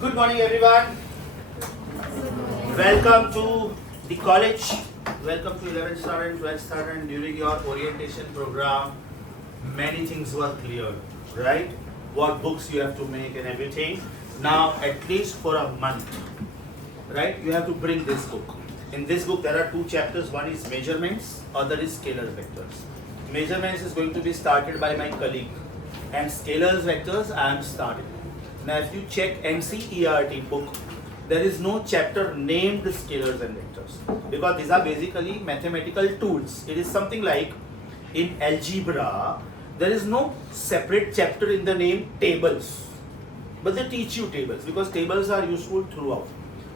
Good morning, everyone. Welcome to the college. Welcome to 11th standard, 12th standard. During your orientation program, many things were clear, right? What books you have to make and everything. Now, at least for a month, right? You have to bring this book. In this book, there are two chapters. One is measurements, other is scalar vectors. Measurements is going to be started by my colleague, and scalars vectors I am starting. Now, if you check NCERT book, there is no chapter named scalars and vectors because these are basically mathematical tools. It is something like in algebra, there is no separate chapter in the name tables, but they teach you tables because tables are useful throughout.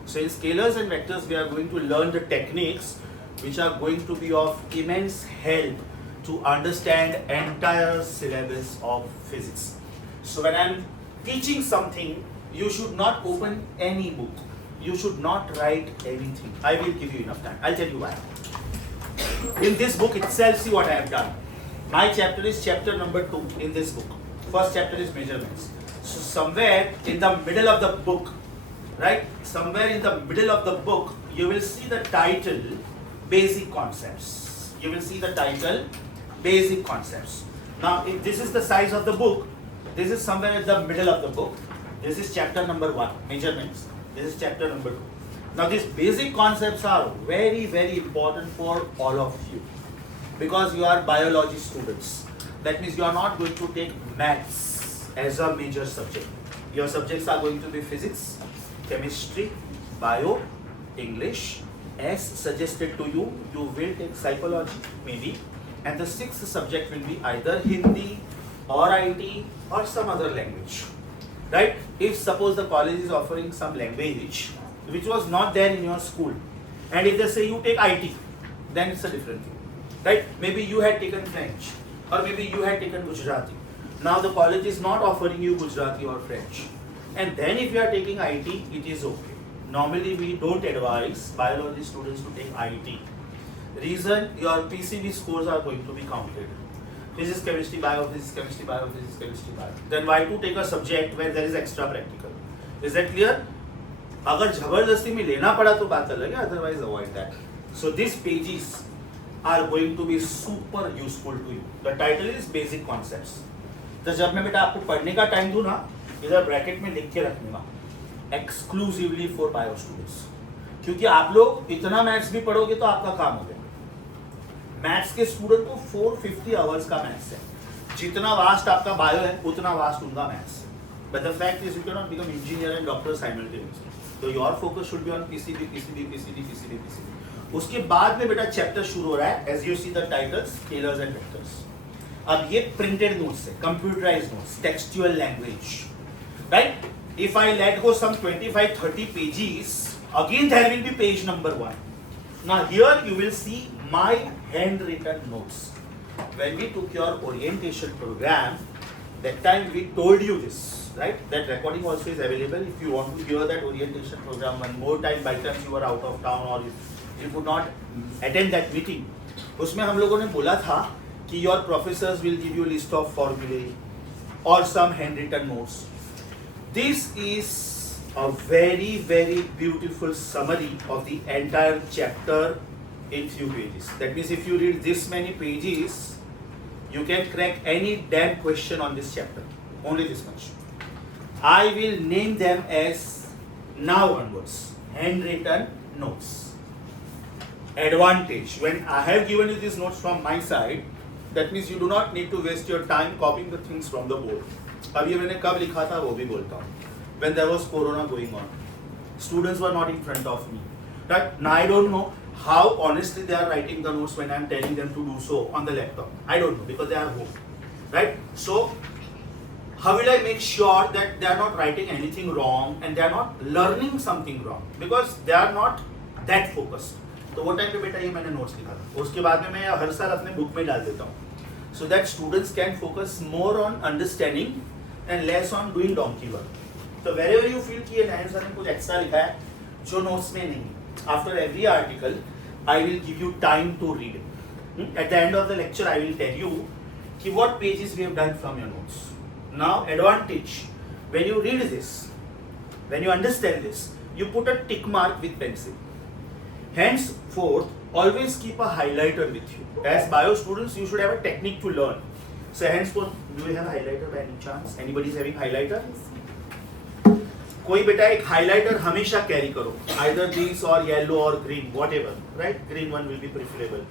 So in scalars and vectors, we are going to learn the techniques which are going to be of immense help to understand entire syllabus of physics. So when I am teaching something, you should not open any book. You should not write anything. I will give you enough time. I'll tell you why. In this book itself, see what I have done. My chapter is chapter number 2 in this book. First chapter is measurements. So somewhere in the middle of the book, right? Somewhere in the middle of the book, you will see the title, Basic Concepts. You will see the title, Basic Concepts. Now, if this is the size of the book, this is somewhere at the middle of the book. This is chapter number 1, measurements. This is chapter number 2. Now, these basic concepts are very, very important for all of you because you are biology students. That means you are not going to take maths as a major subject. Your subjects are going to be physics, chemistry, bio, English. As suggested to you, you will take psychology maybe, and the 6th subject will be either Hindi or IT or some other language, right? If suppose the college is offering some language which was not there in your school, and if they say you take IT, then it's a different thing, right? Maybe you had taken French or maybe you had taken Gujarati. Now the college is not offering you Gujarati or French, and then if you are taking IT, it is okay. Normally we don't advise biology students to take IT. Reason, your PCB scores are going to be counted. Physics, chemistry, bio, physics, chemistry, bio, physics, chemistry, bio. Then why to take a subject where there is extra practical? Is that clear? अगर जबरदस्ती में लेना पड़ा तो बात अलग है, otherwise avoid that. So these pages are going to be super useful to you. The title is Basic Concepts. तो जब मैं बेटा आपको पढ़ने का टाइम दूँ ना, इधर ब्रैकेट में लिख के रखूंगा, exclusively for bio students. क्योंकि आप लोग इतना मैथ्स भी पढ़ोगे तो आपका काम हो गया. मैथ्स के स्टूडेंट को 450 आवर्स का मैथ्स है. जितना वास्ट आपका बायो है उतना वास्ट उनका मैथ्स है. But the fact is you can not become engineer and doctor simultaneously. तो your focus should be on PCB PCB PCB PCB PCB. उसके बाद में बेटा चैप्टर शुरू हो रहा है as you see the titles, scalars and vectors. अब ये प्रिंटेड नोट्स है, computerised notes, textual language, right? If I let go some 25-30 pages, again there will be page number 1. Now here you will see my handwritten notes. When we took your orientation program, that time we told you this, right? That recording also is available. If you want to hear that orientation program one more time, by chance you were out of town or you could not attend that meeting, उसमें हम लोगों ने बोला था कि your professors will give you list of formulae or some handwritten notes. This is a very, very beautiful summary of the entire chapter in few pages. That means if you read this many pages, you can crack any damn question on this chapter. Only this much. I will name them as now onwards handwritten notes. Advantage. When I have given you these notes from my side, that means you do not need to waste your time copying the things from the board. अब ये मैंने कब लिखा था वो भी बोलता हूँ. When there was corona going on, students were not in front of me, right? Now I don't know how honestly they are writing the notes when I am telling them to do so on the laptop. I don't know because they are home, right? So how will I make sure that they are not writing anything wrong and they are not learning something wrong because they are not that focused. तो वो time पे बेटा ये मैंने notes लिखा था. उसके बाद में मैं हर साल अपने बुक में डाल देता हूँ, so that students can focus more on understanding and less on doing donkey work. तो wherever you feel कि ये नयन सर ने कुछ एक्स्ट्रा लिखा है जो नोट्स में नहीं, after every article I will give you time to read it. At the end of the lecture I will tell you कि what pages we have done from your notes. Now advantage, when you read this, When you understand this, you put a tick mark with pencil. Henceforth, always keep a highlighter with you. As bio students, you should have a technique to learn. So henceforth, do you have highlighter by any chance? Anybody is having highlighter? कोई बेटा एक highlighter हमेशा carry करो. Either this or yellow or green, whatever. Right? Green one will be preferable.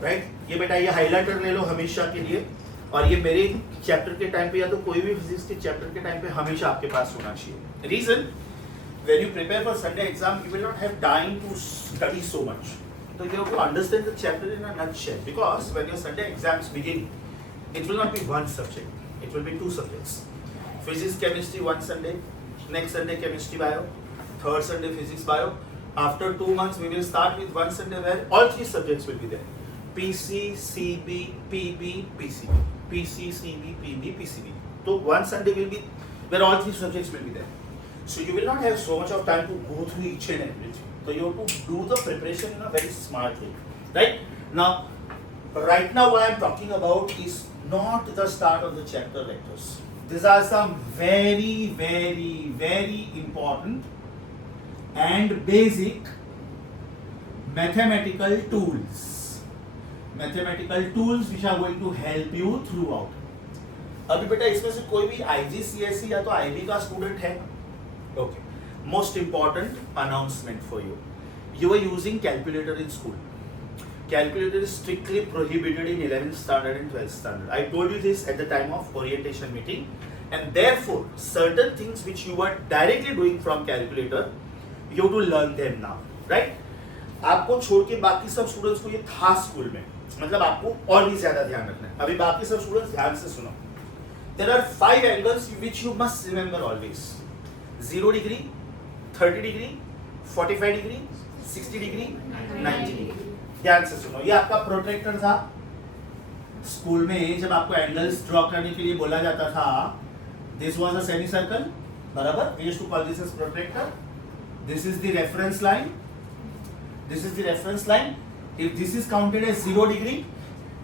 Right? ये बेटा ये highlighter ले लो हमेशा के लिए. और ये मेरे चैप्टर के टाइम पे या तो कोई भी फिजिक्स के चैप्टर के टाइम पे हमेशा आपके पास होना चाहिए. Reason? When you prepare for Sunday exam, you will not have time to study so much. So you have to understand the chapter in a nutshell. Because when your Sunday exams begin, it will not be one subject. It will be two subjects. Physics, chemistry one Sunday. Next Sunday chemistry, bio. Third Sunday physics, bio. After 2 months, we will start with one Sunday where all three subjects will be there. PC, CB, PB, PCB. PC, CB, PB, PCB. So one Sunday will be where all three subjects will be there. So you will not have so much of time to go through each and everything. So you have to do the preparation in a very smart way, right? Now, right now what I am talking about is not the start of the chapter lectures. These are some very, very, very important and basic mathematical tools. Mathematical tools which are going to help you throughout. अभी बेटा इसमें से कोई भी IGCSE या तो IB का student है? Okay. Most important announcement for you. You are using calculator in school. Calculator is strictly prohibited in 11th standard and 12th standard. I told you this at the time of orientation meeting. And therefore, certain things which you are directly doing from calculator, you have to learn them now. Right? आपको छोड़ के बाकी सब students को ये था school में. मतलब आपको और भी ज्यादा ध्यान रखना है. अभी बाकी सब स्टूडेंट्स ध्यान से सुनो. There are 5 angles which you must remember always. 0 degree, 30 degree, 45 degree, 60 degree, 90 degree. ध्यान से सुनो. ये आपका प्रोट्रैक्टर था. स्कूल में जब आपको एंगल्स ड्रॉ करने के लिए बोला जाता था, this was a semicircle, बराबर? We used to call this as protractor. This is the reference line. This is the reference line. If this is counted as 0 degree,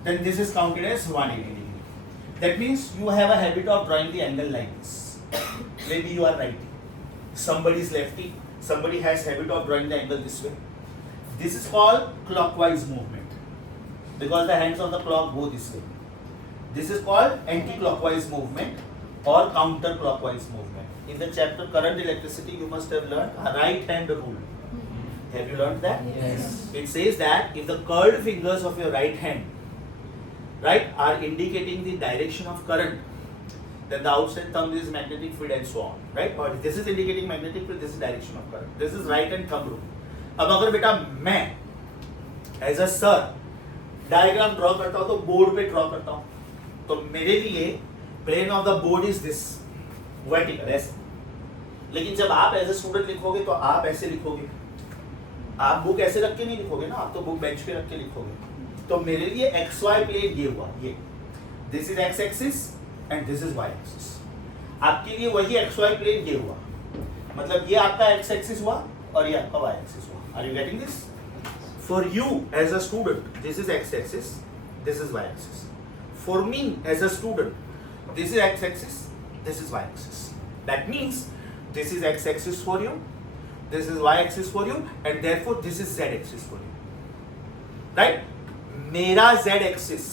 then this is counted as 180 degree. That means you have a habit of drawing the angle like this. Maybe you are righty. Somebody is lefty, somebody has habit of drawing the angle this way. This is called clockwise movement because the hands of the clock go this way. This is called anti-clockwise movement or counter-clockwise movement. In the chapter current electricity, you must have learned a right hand rule. Have you learned that? Yes. It says that if the curved fingers of your right hand, right, are indicating the direction of current, then the outside thumb is magnetic field and so on, right? Or this is indicating magnetic field, this is direction of current. This is right hand thumb rule. अब अगर बेटा मैं as a sir diagram draw करता हूँ तो board पे draw करता हूँ, तो मेरे लिए plane of the board is this vertical ऐसे. लेकिन जब आप एज ए स्टूडेंट लिखोगे तो आप ऐसे लिखोगे. आप बुक ऐसे रख के नहीं लिखोगे ना, आप तो बुक बेंच पे रख के लिखोगे. तो मेरे लिए एक्स वाई प्लेन ये हुआ, ये this is X axis and this is Y axis. आपके लिए वही एक्स वाई प्लेन ये हुआ, मतलब ये आपका एक्स एक्सिस हुआ और ये आपका वाई एक्सिस हुआ. Are you getting this? For you as a student this is X axis, this is Y axis. For me as a student this is X axis, this is Y axis. That means this is x axis for you, this is y axis for you, and therefore this is z axis for you, right? मेरा z axis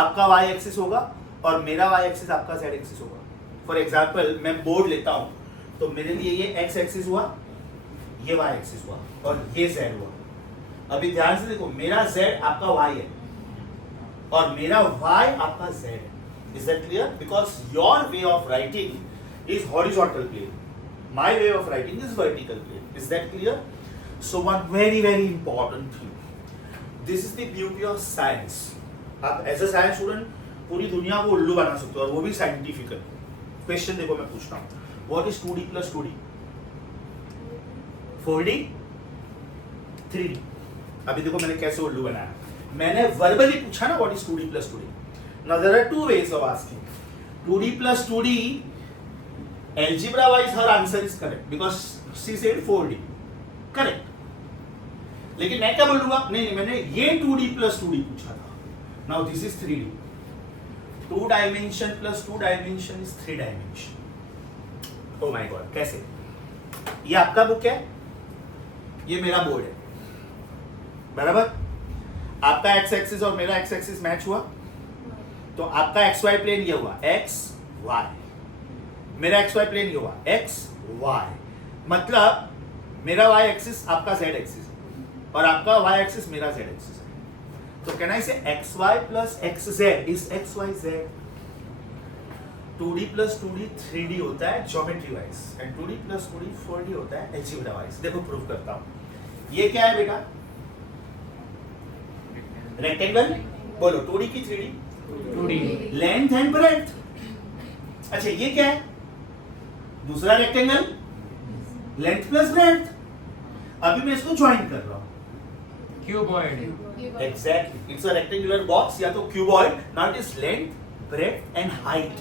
आपका y axis होगा और मेरा y axis आपका z axis होगा. For example मैं board लेता हूं तो मेरे लिए ये x axis हुआ, ये y axis हुआ और ये z हुआ. अभी ध्यान से देखो, मेरा z आपका y है और मेरा y आपका z है. Is that clear? Because your way of writing is horizontal plane. My way of writing is vertical plane. Is that clear? So one very very important thing. This is the beauty of science. आप as a science student पूरी दुनिया को उल्लू बना सकते हो और वो भी scientifical. Question देखो मैं पूछता हूँ. What is 2D plus 2D? 4D? 3D. अभी देखो मैंने कैसे उल्लू बनाया. मैंने verbally पूछा ना what is 2D plus 2D. Now there are two ways of asking. 2D plus 2D. Algebra wise her answer is correct because she said 4D. Correct. लेकिन मैं क्या बोलूंगा? नहीं, मैंने ये 2D plus 2D पूछा था. Now this is 3D. 2 dimension plus 2 dimension is 3 dimension. Oh my God, कैसे? ये आपका बुक है, ये मेरा बोर्ड है, बराबर। आपका एक्स एक्सिस और मेरा एक्स एक्सिस मैच हुआ, तो आपका एक्स वाई प्लेन ये हुआ एक्स वाई, मेरा एक्स वाई प्लेन ये हुआ एक्स वाई, मतलब मेरा वाई एक्सिस आपका जेड एक्सिस है और आपका वाई एक्सिस मेरा जेड एक्सिस है। तो can I say X Y plus X Z is X Y Z. 2D plus 2D 3D होता है geometry wise, and 2D plus 2D 4D होता है अलजेब्रा वाइज। देखो प्रूव करता हूं। ये क्या है बेटा? रेक्टेंगल। बोलो 2D की 3D? 2D। Length and breadth. अच्छा ये क्या है? दूसरा रेक्टेंगल, लेंथ प्लस ब्रेड्थ। अभी मैं इसको ज्वाइन कर रहा हूं। Cuboid. Exactly, it's a rectangular box या तो cuboid. Now it is length, breadth and height.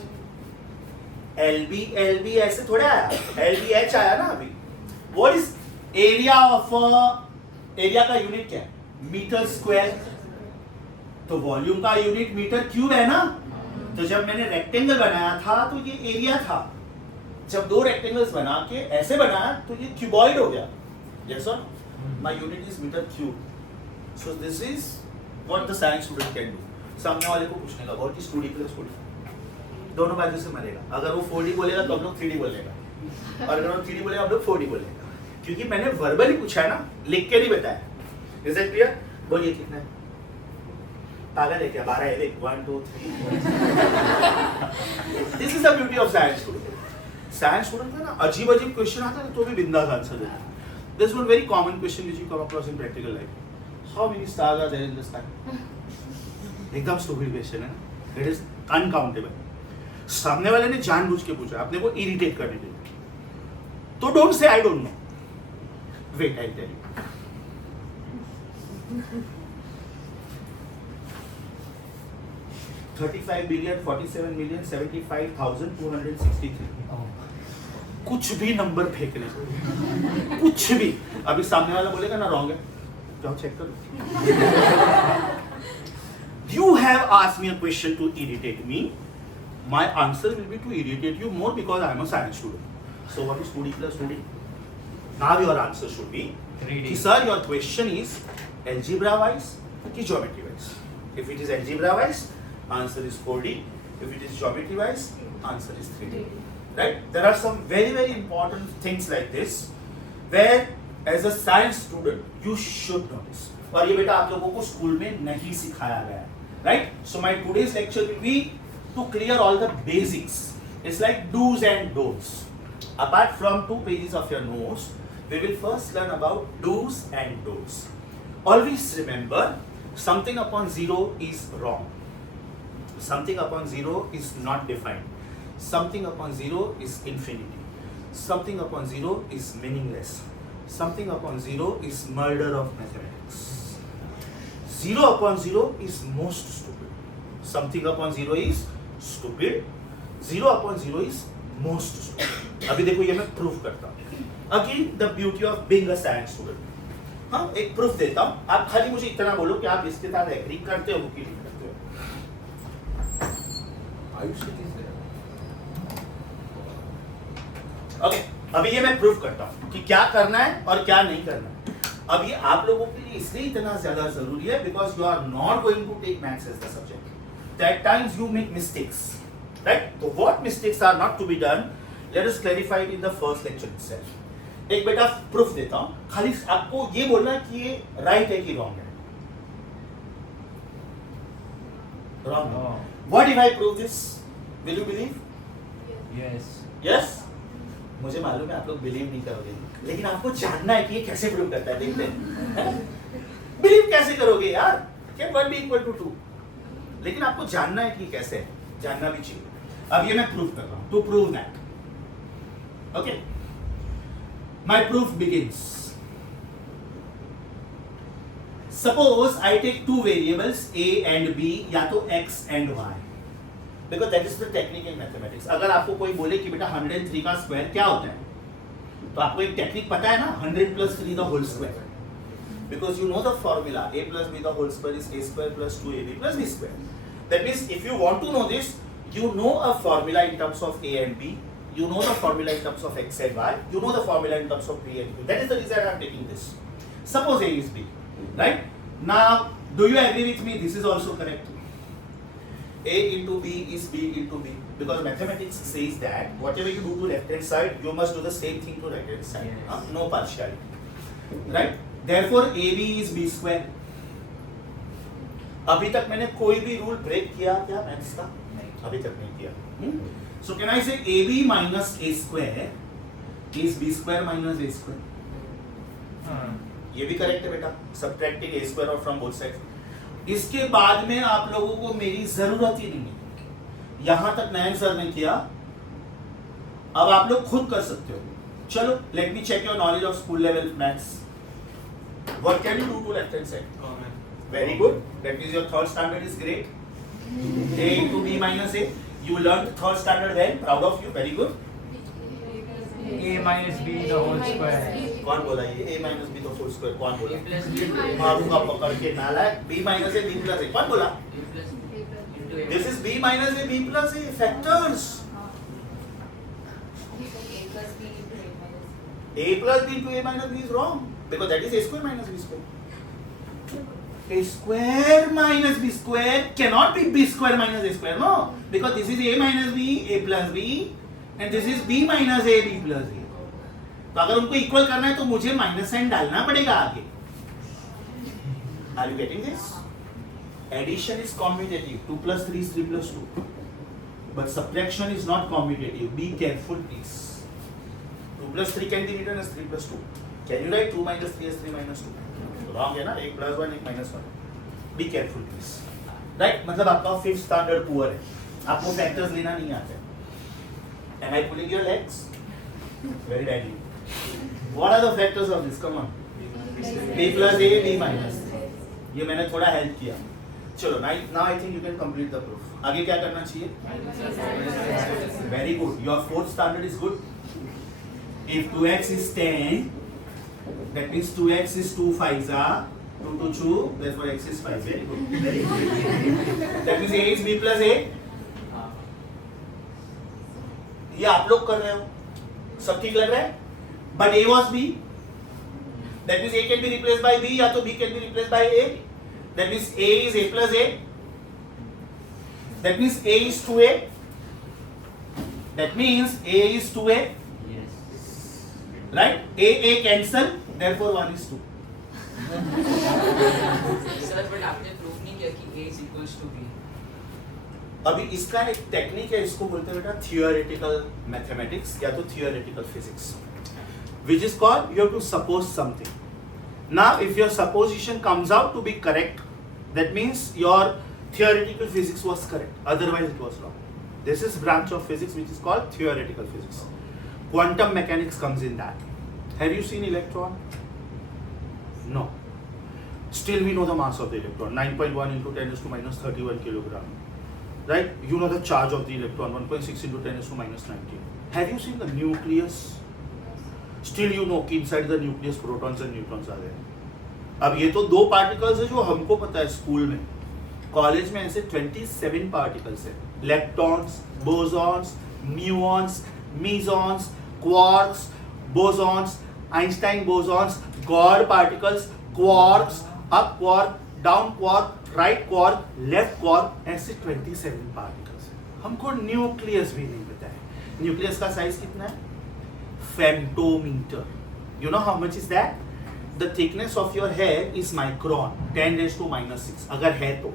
LB ऐसे थोड़ा आया, LBH आया ना अभी। What is area of area का यूनिट क्या है? Metre square. तो वॉल्यूम का यूनिट मीटर क्यूब है ना। तो जब मैंने रेक्टेंगल बनाया था तो ये एरिया था, जब दो रेक्टेंगल्स बना के ऐसे बनाया तो ये क्यूबॉइड हो गया। यस और my unit is metre cube. So this is what the science student can do. सामने वाले को पूछने का what is 2D plus 4D, दोनों बाजू से मरेगा। अगर वो 4D बोलेगा तो हम लोग 3D बोलेगा, और अगर वो 3D बोलेगा हम लोग 4D बोलेगा, क्योंकि मैंने वर्बली पूछा है ना, लिख के नहीं बताया। Is it clear? बोलिए कितना है? पागल है क्या? 12 है, देख 1 2 3। This is the beauty of science student. Science student का ना अजीब अजीब क्वेश्चन आता है तो भी बिंदास आंसर देता है। This one very common question which you come across in practical life. How many stars are there in the sky? एकदम स्टूपिड क्वेश्चन है ना, इट इज अनकाउंटेबल। सामने वाले ने जानबूझ के पूछा, आपने को इरिटेट करने के लिए, तो don't say I don't know, wait I tell you. $35,047,075,263। कुछ भी नंबर फेंक ले, कुछ भी। अभी सामने वाला बोलेगा ना रॉन्ग है, जाओ चेक करो। You have asked me a question to irritate me. My answer will be to irritate you more because I am a science student. So what is 2D plus 2D? Now your answer should be 3D. Sir, your question is algebra wise ki geometry wise? If it is algebra wise, answer is 4D. If it is geometry wise, answer is 3D. Right? There are some very very important things like this where as a science student you should know this. और ये बेटा आप लोगों को school में नहीं सिखाया गया है, right? So my today's lecture will be to clear all the basics. It's like do's and don'ts. Apart from 2 pages of your notes, we will first learn about do's and don'ts. Always remember, something upon 0 is wrong. Something upon 0 is not defined. Something upon 0 is infinity. Something upon 0 is meaningless. Something upon 0 is murder of mathematics. 0 upon 0 is most stupid. Something upon 0 is stupid. 0 upon 0 is most stupid. अभी देखो ये मैं proof करता हूँ। Again the beauty of being a science student. हाँ एक proof देता हूँ, आप खाली मुझे इतना बोलो कि आप इसके साथ एग्री करते हो कि नहीं करते हो। ओके, अभी ये मैं प्रूफ करता हूँ कि क्या करना है और क्या नहीं करना है। अब ये आप लोगों के लिए इसलिए इतना ज्यादा जरूरी है because you are not going to take maths as the subject. At times you make mistakes, right? So what mistakes are not to be done? Let us clarify it in the first lecture itself. एक बेटा proof देता हूँ, खाली आपको ये बोलना है कि ये राइट है कि रॉन्ग है। Wrong. What if I prove this? Will you believe? Yes. Yes? मुझे मालूम है आप लोग बिलीव नहीं करोगे, लेकिन आपको जानना है कि ये कैसे प्रूव करता है। देखते हैं बिलीव कैसे करोगे यार? Can 1 be equal to 2? लेकिन आपको जानना है कि कैसे है, जानना भी चाहिए। अब ये मैं प्रूफ कर रहा हूं, to prove that. Okay, my proof begins. Suppose I take 2 variables a and b, या तो x and y, because that is the technique in mathematics. अगर आपको कोई बोले कि बेटा 103 का स्क्वायर क्या होता है, तो आपको एक टेक्निक पता है ना, 100 plus 3 the whole square. Because you know the formula, a plus b the whole square is a square plus 2ab plus b square. That means if you want to know this, you know a formula in terms of a and b, you know the formula in terms of x and y, you know the formula in terms of p and q. That is the reason I am taking this. Suppose A is B, right? Now, do you agree with me? This is also correct. A into B is B into B, because mathematics says that whatever you do to left hand side, you must do the same thing to right hand side. Yes. No partiality, right? Therefore, AB is B square. अभी तक मैंने कोई भी rule break किया क्या maths का? अभी तक नहीं किया. So can I say AB minus A square is B square minus A square? ये भी करेक्ट है बेटा. Subtracting A square और from both sides. इसके बाद में आप लोगों को मेरी जरूरत ही नहीं है. यहां तक नयन सर ने किया, अब आप लोग खुद कर सकते हो. चलो, let me check your knowledge of school level maths. What can you do to left hand side? Very good. That means your third standard is great. A into B minus A. You learned third standard well. Proud of you. Very good. A minus B the whole square. कौन बोला ये? A minus B the whole square. कौन बोला? A plus B मारूंगा पकड़ के नालायक. B minus A B plus A. कौन बोला? into A. This is B minus A B plus A factors. A plus B into A minus B is wrong because that is A square minus B square. A square minus B square cannot be B square minus A square, no, because this is A minus B, A plus B, and this is B minus A, B plus A. तो अगर उनको equal करना है तो मुझे minus sign डालना पड़ेगा आगे. Are you getting this? Addition is commutative. 2 plus 3 is 3 plus 2. But subtraction is not commutative. Be careful, please. 2 plus 3 can be written as 3 plus 2. Can you write 2 minus 3 as 3 minus 2? Wrong है ना? 1 plus 1, 1 minus 1. Be careful, please. Right? मतलब आपका 5th standard poor है. आपको factors लेना नहीं आता है. Am I pulling your legs? Very badly. What are the factors of this? Come on. B plus A, B minus. ये मैंने थोड़ा help किया. चलो, now I think you can complete the proof. आगे क्या करना चाहिए? Very good. Your 4th standard is good. If 2x is 10, that means 2x is 2 5s are 2 to 2, therefore x is 5. Very good. Very good. That means A is B plus A. ये आप लोग कर रहे हो, सब ठीक लग रहा है? But A was B. That means A can be replaced by B या तो B can be replaced by A. That means A is A plus A. That means A is 2A. That means A is 2A. Right? A cancel, therefore 1 is 2. Sir but आपने proof नहीं किया कि A is equals to B. अभी इसका एक technique है, इसको बोलते हैं बेटा थियोरेटिकल मैथमेटिक्स या तो theoretical physics, which is called you have to suppose something. Now if your supposition comes out to be correct, that means your theoretical physics was correct, otherwise it was wrong. This is branch of physics which is called theoretical physics. Quantum mechanics comes in that. Have you seen electron? No. Still we know the mass of the electron, 9.1 into 10 raised to minus 31 kilogram. Right? You know the charge of the electron, 1.6 into 10 raised to minus 19. Have you seen the nucleus? Still you know कि inside the nucleus protons and neutrons are there. अब ये तो दो particles है जो हमको पता है स्कूल में. कॉलेज में ऐसे 27 पार्टिकल्स है. Leptons, bosons, muons, mesons, quarks, bosons, Einstein bosons, God particles, quarks, up quark, down quark, right quark, left quark, ऐसे 27 पार्टिकल्स है. हमको न्यूक्लियस भी नहीं पता है. न्यूक्लियस का साइज कितना है? फेम्टोमीटर. You know how much is that? The thickness of your hair is micron, 10 raised to minus 6. अगर है तो,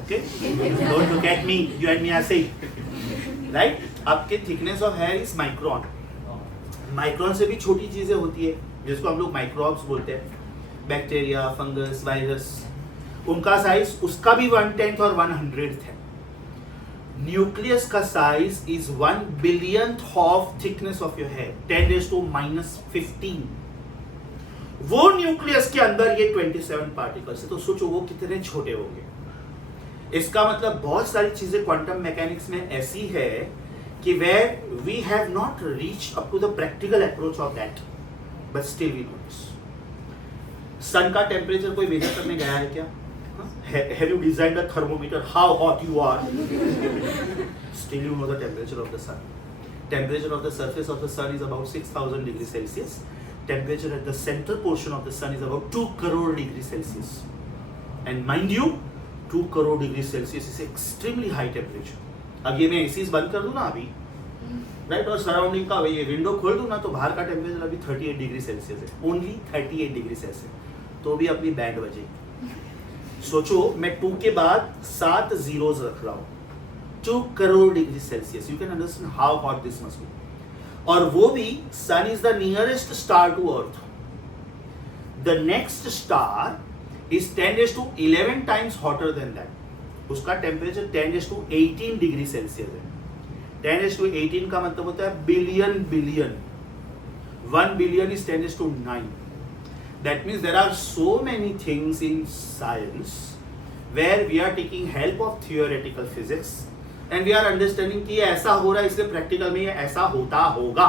okay? Don't look at me. You and me are same, right? आपके thickness of hair is micron. Micron से भी छोटी चीजें होती है जिसको हम लोग माइक्रोब्स बोलते हैं. बैक्टीरिया, फंगस, वायरस, उनका साइज उसका भी 1/10 और 1/100 है. न्यूक्लियस का size is 1 billionth of thickness of your hair, 10 raised to minus 15. वो न्यूक्लियस के अंदर ये 27 पार्टिकल्स है. तो सोचो वो कितने छोटे होंगे. इसका मतलब बहुत सारी चीजें क्वांटम मैकेनिक्स में ऐसी है कि where we have not reached up to the practical approach of that, but still we know this. सन का टेम्परेचर कोई मेजर करने गया है क्या? Have you designed a thermometer? How hot you are? Still you know the temperature of the sun. Temperature of the surface of the sun is about 6,000 degrees Celsius. Temperature at the central portion of the sun is about 2 crore degrees Celsius. And mind you, 2 crore degrees Celsius is extremely high temperature. अब ये मैं ACs बंद कर दूं ना अभी, right, और surrounding का ये विंडो खोल दूं ना तो बाहर का टेम्परेचर अभी 38 डिग्री सेल्सियस है, ओनली 38 डिग्री सेल्सियस, तो भी अपनी बैंड बजेगी। सोचो मैं 2 के बाद 7 जीरोस रख रहा हूँ, 2 crore degree Celsius, you can understand how hot this must be. और वो भी sun is the nearest star to earth, the next star is 10⁻11 times hotter than that, उसका टेम्परेचर 10⁻18 डिग्री सेल्सियस है। 10⁻18 का मतलब होता है billion billion, 1 billion is 10⁻9। That means there are so many things in science where we are taking help of theoretical physics and we are understanding कि ये ऐसा हो रहा है इसलिए प्रैक्टिकल में ये ऐसा होता होगा।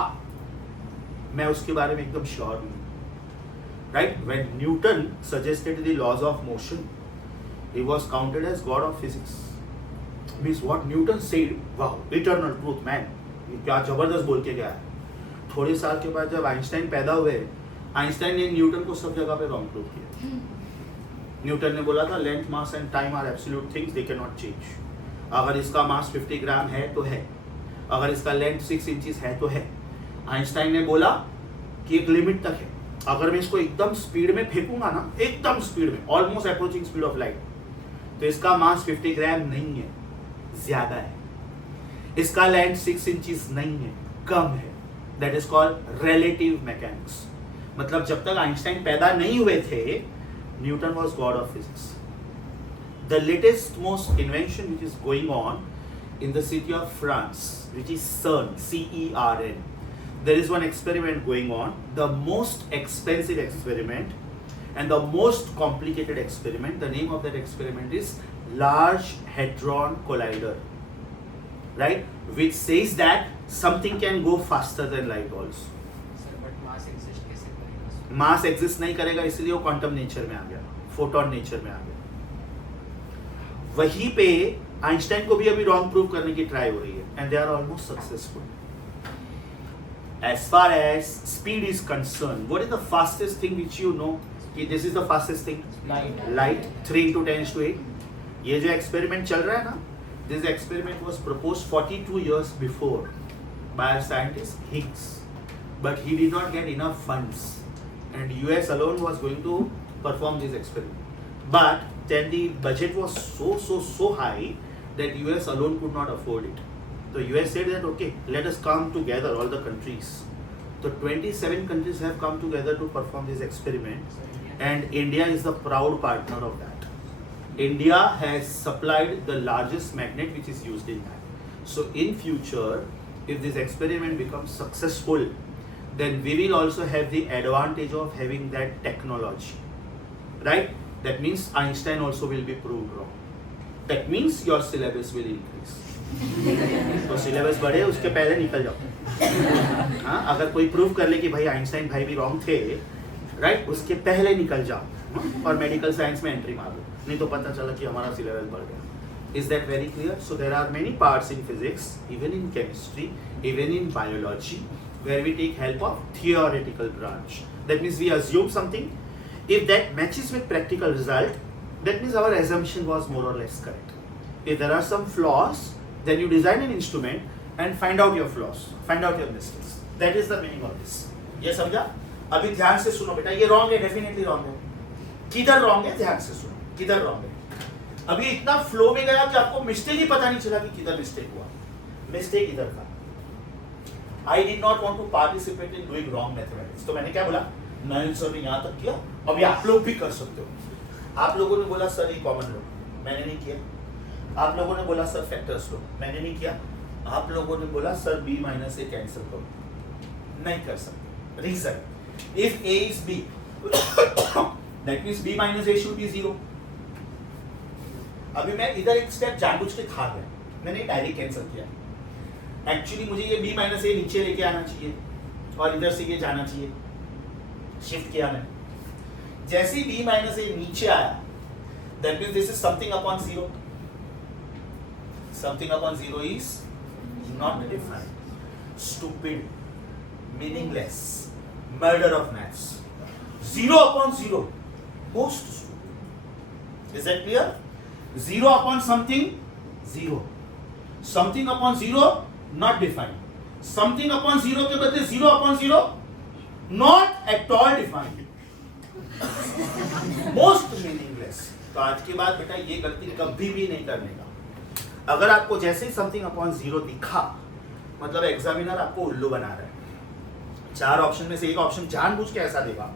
मैं उसके बारे में एकदम श्योर नहीं। Right? When Newton suggested the laws of motion, he was counted as god of physics. Means what Newton said, wow, eternal truth man, ये क्या जबरदस्त बोल के गया है। थोड़े साल के बाद जब आइंस्टाइन पैदा हुए, आइंस्टाइन ने न्यूटन को सब जगह पे रॉन्ग प्रूव किया। न्यूटन ने बोला था length mass and time are absolute things, they can not change. अगर इसका मास 50 ग्राम है तो है, अगर इसका लेंथ 6 इंचेस है तो है। आइंस्टाइन ने बोला कि एक लिमिट तक है, अगर मैं इसको एकदम स्पीड में फेंकूंगा ना, एकदम स्पीड में, almost approaching speed of light, तो इसका मास 50 ग्राम नहीं है, ज्यादा है। इसका लेंथ 6 इंचेस नहीं है, कम है। That is called relative mechanics. मतलब जब तक आइंस्टाइन पैदा नहीं हुए थे, Newton was God of physics. The latest most invention which is going on in the city of France, which is CERN, CERN. There is one experiment going on, the most expensive experiment and the most complicated experiment. The name of that experiment is Large Hadron Collider, right? Which says that something can go faster than light also. Sir, but mass exist कैसे करेगा? मास exist नहीं करेगा, इसलिए वो quantum nature में आ गया, photon nature में आ गया। वहीं पे आइंस्टाइन को भी अभी रॉन्ग प्रूव करने की ट्राई हो रही है and they are almost successful. As far as speed is concerned, what is the fastest thing which you know? कि this is the fastest thing? Light 3 into 10⁸. ये जो एक्सपेरिमेंट चल रहा है ना, this experiment was proposed 42 years before by our scientist Higgs, but he did not get enough funds, and US alone was going to perform this experiment. But then the budget was so high that US alone could not afford it. The US said that okay, let us come together, all the countries. So 27 countries have come together to perform this experiment, and India is the proud partner of that. India has supplied the largest magnet which is used in that. So in future, if this experiment becomes successful, then we will also have the advantage of having that technology, right? That means Einstein also will be proved wrong. That means your syllabus will increase. तो syllabus बढ़े उसके पहले निकल जाओ। हाँ, अगर कोई prove कर ले कि भाई आइंस्टाइन भाई भी रॉन्ग थे, राइट, उसके पहले निकल जाओ और मेडिकल साइंस में एंट्री मार दो, नहीं तो पता चला कि हमारा सिलेबस बढ़ गया। Is that very clear? So there are many parts in physics, even in chemistry, even in biology, where we take help of theoretical branch. That means we assume something. If that matches with practical result, that means our assumption was more or less correct. If there are some flaws, then you design an instrument and find out your flaws, find out your mistakes. That is the meaning of this. ये समझा? अभी ध्यान से सुनो बेटा, ये wrong है, definitely wrong है। किधर रॉन्ग है ध्यान से सुनो, किधर रॉन्ग है। अभी इतना फ्लो में गया कि आपको मिस्टेक ही पता नहीं चला कि किधर मिस्टेक हुआ। मिस्टेक इधर था। I did not want to participate in doing wrong mathematics. तो मैंने क्या बोला, मैं सर ने यहाँ तक किया, अभी आप लोग भी कर सकते हो। आप लोगों ने बोला सर ये कॉमन लो, मैंने नहीं किया। आप लोगों ने बोला सर फैक्टर्स लो, मैंने नहीं किया। आप लोगों ने बोला sir b minus A cancel करो, नहीं कर सकते। Reason, if a is b, that means b minus a should be 0. अभी मैं इधर एक स्टेप जानबूझ के खा गया, मैंने डायरेक्ट कैंसिल किया। एक्चुअली मुझे ये b माइनस ए नीचे लेके आना चाहिए और इधर से ये जाना चाहिए, शिफ्ट किया मैंने। जैसे ही b माइनस ए नीचे आया, that means this is something upon 0. Something upon 0 is not defined. stupid, meaningless, murder of maths. 0 upon 0, most stupid. Is that clear? 0 upon something, 0. Something upon 0, not defined. Something upon 0 के बदले 0 upon 0, not at all defined. Most meaningless. तो आज के बाद बेटा ये गलती कभी भी नहीं करने का. अगर आपको जैसे ही समथिंग अपॉन 0 दिखा, मतलब एग्जामिनर आपको उल्लू बना रहा है. 4 ऑप्शन में से एक ऑप्शन जानबूझ के ऐसा देगा.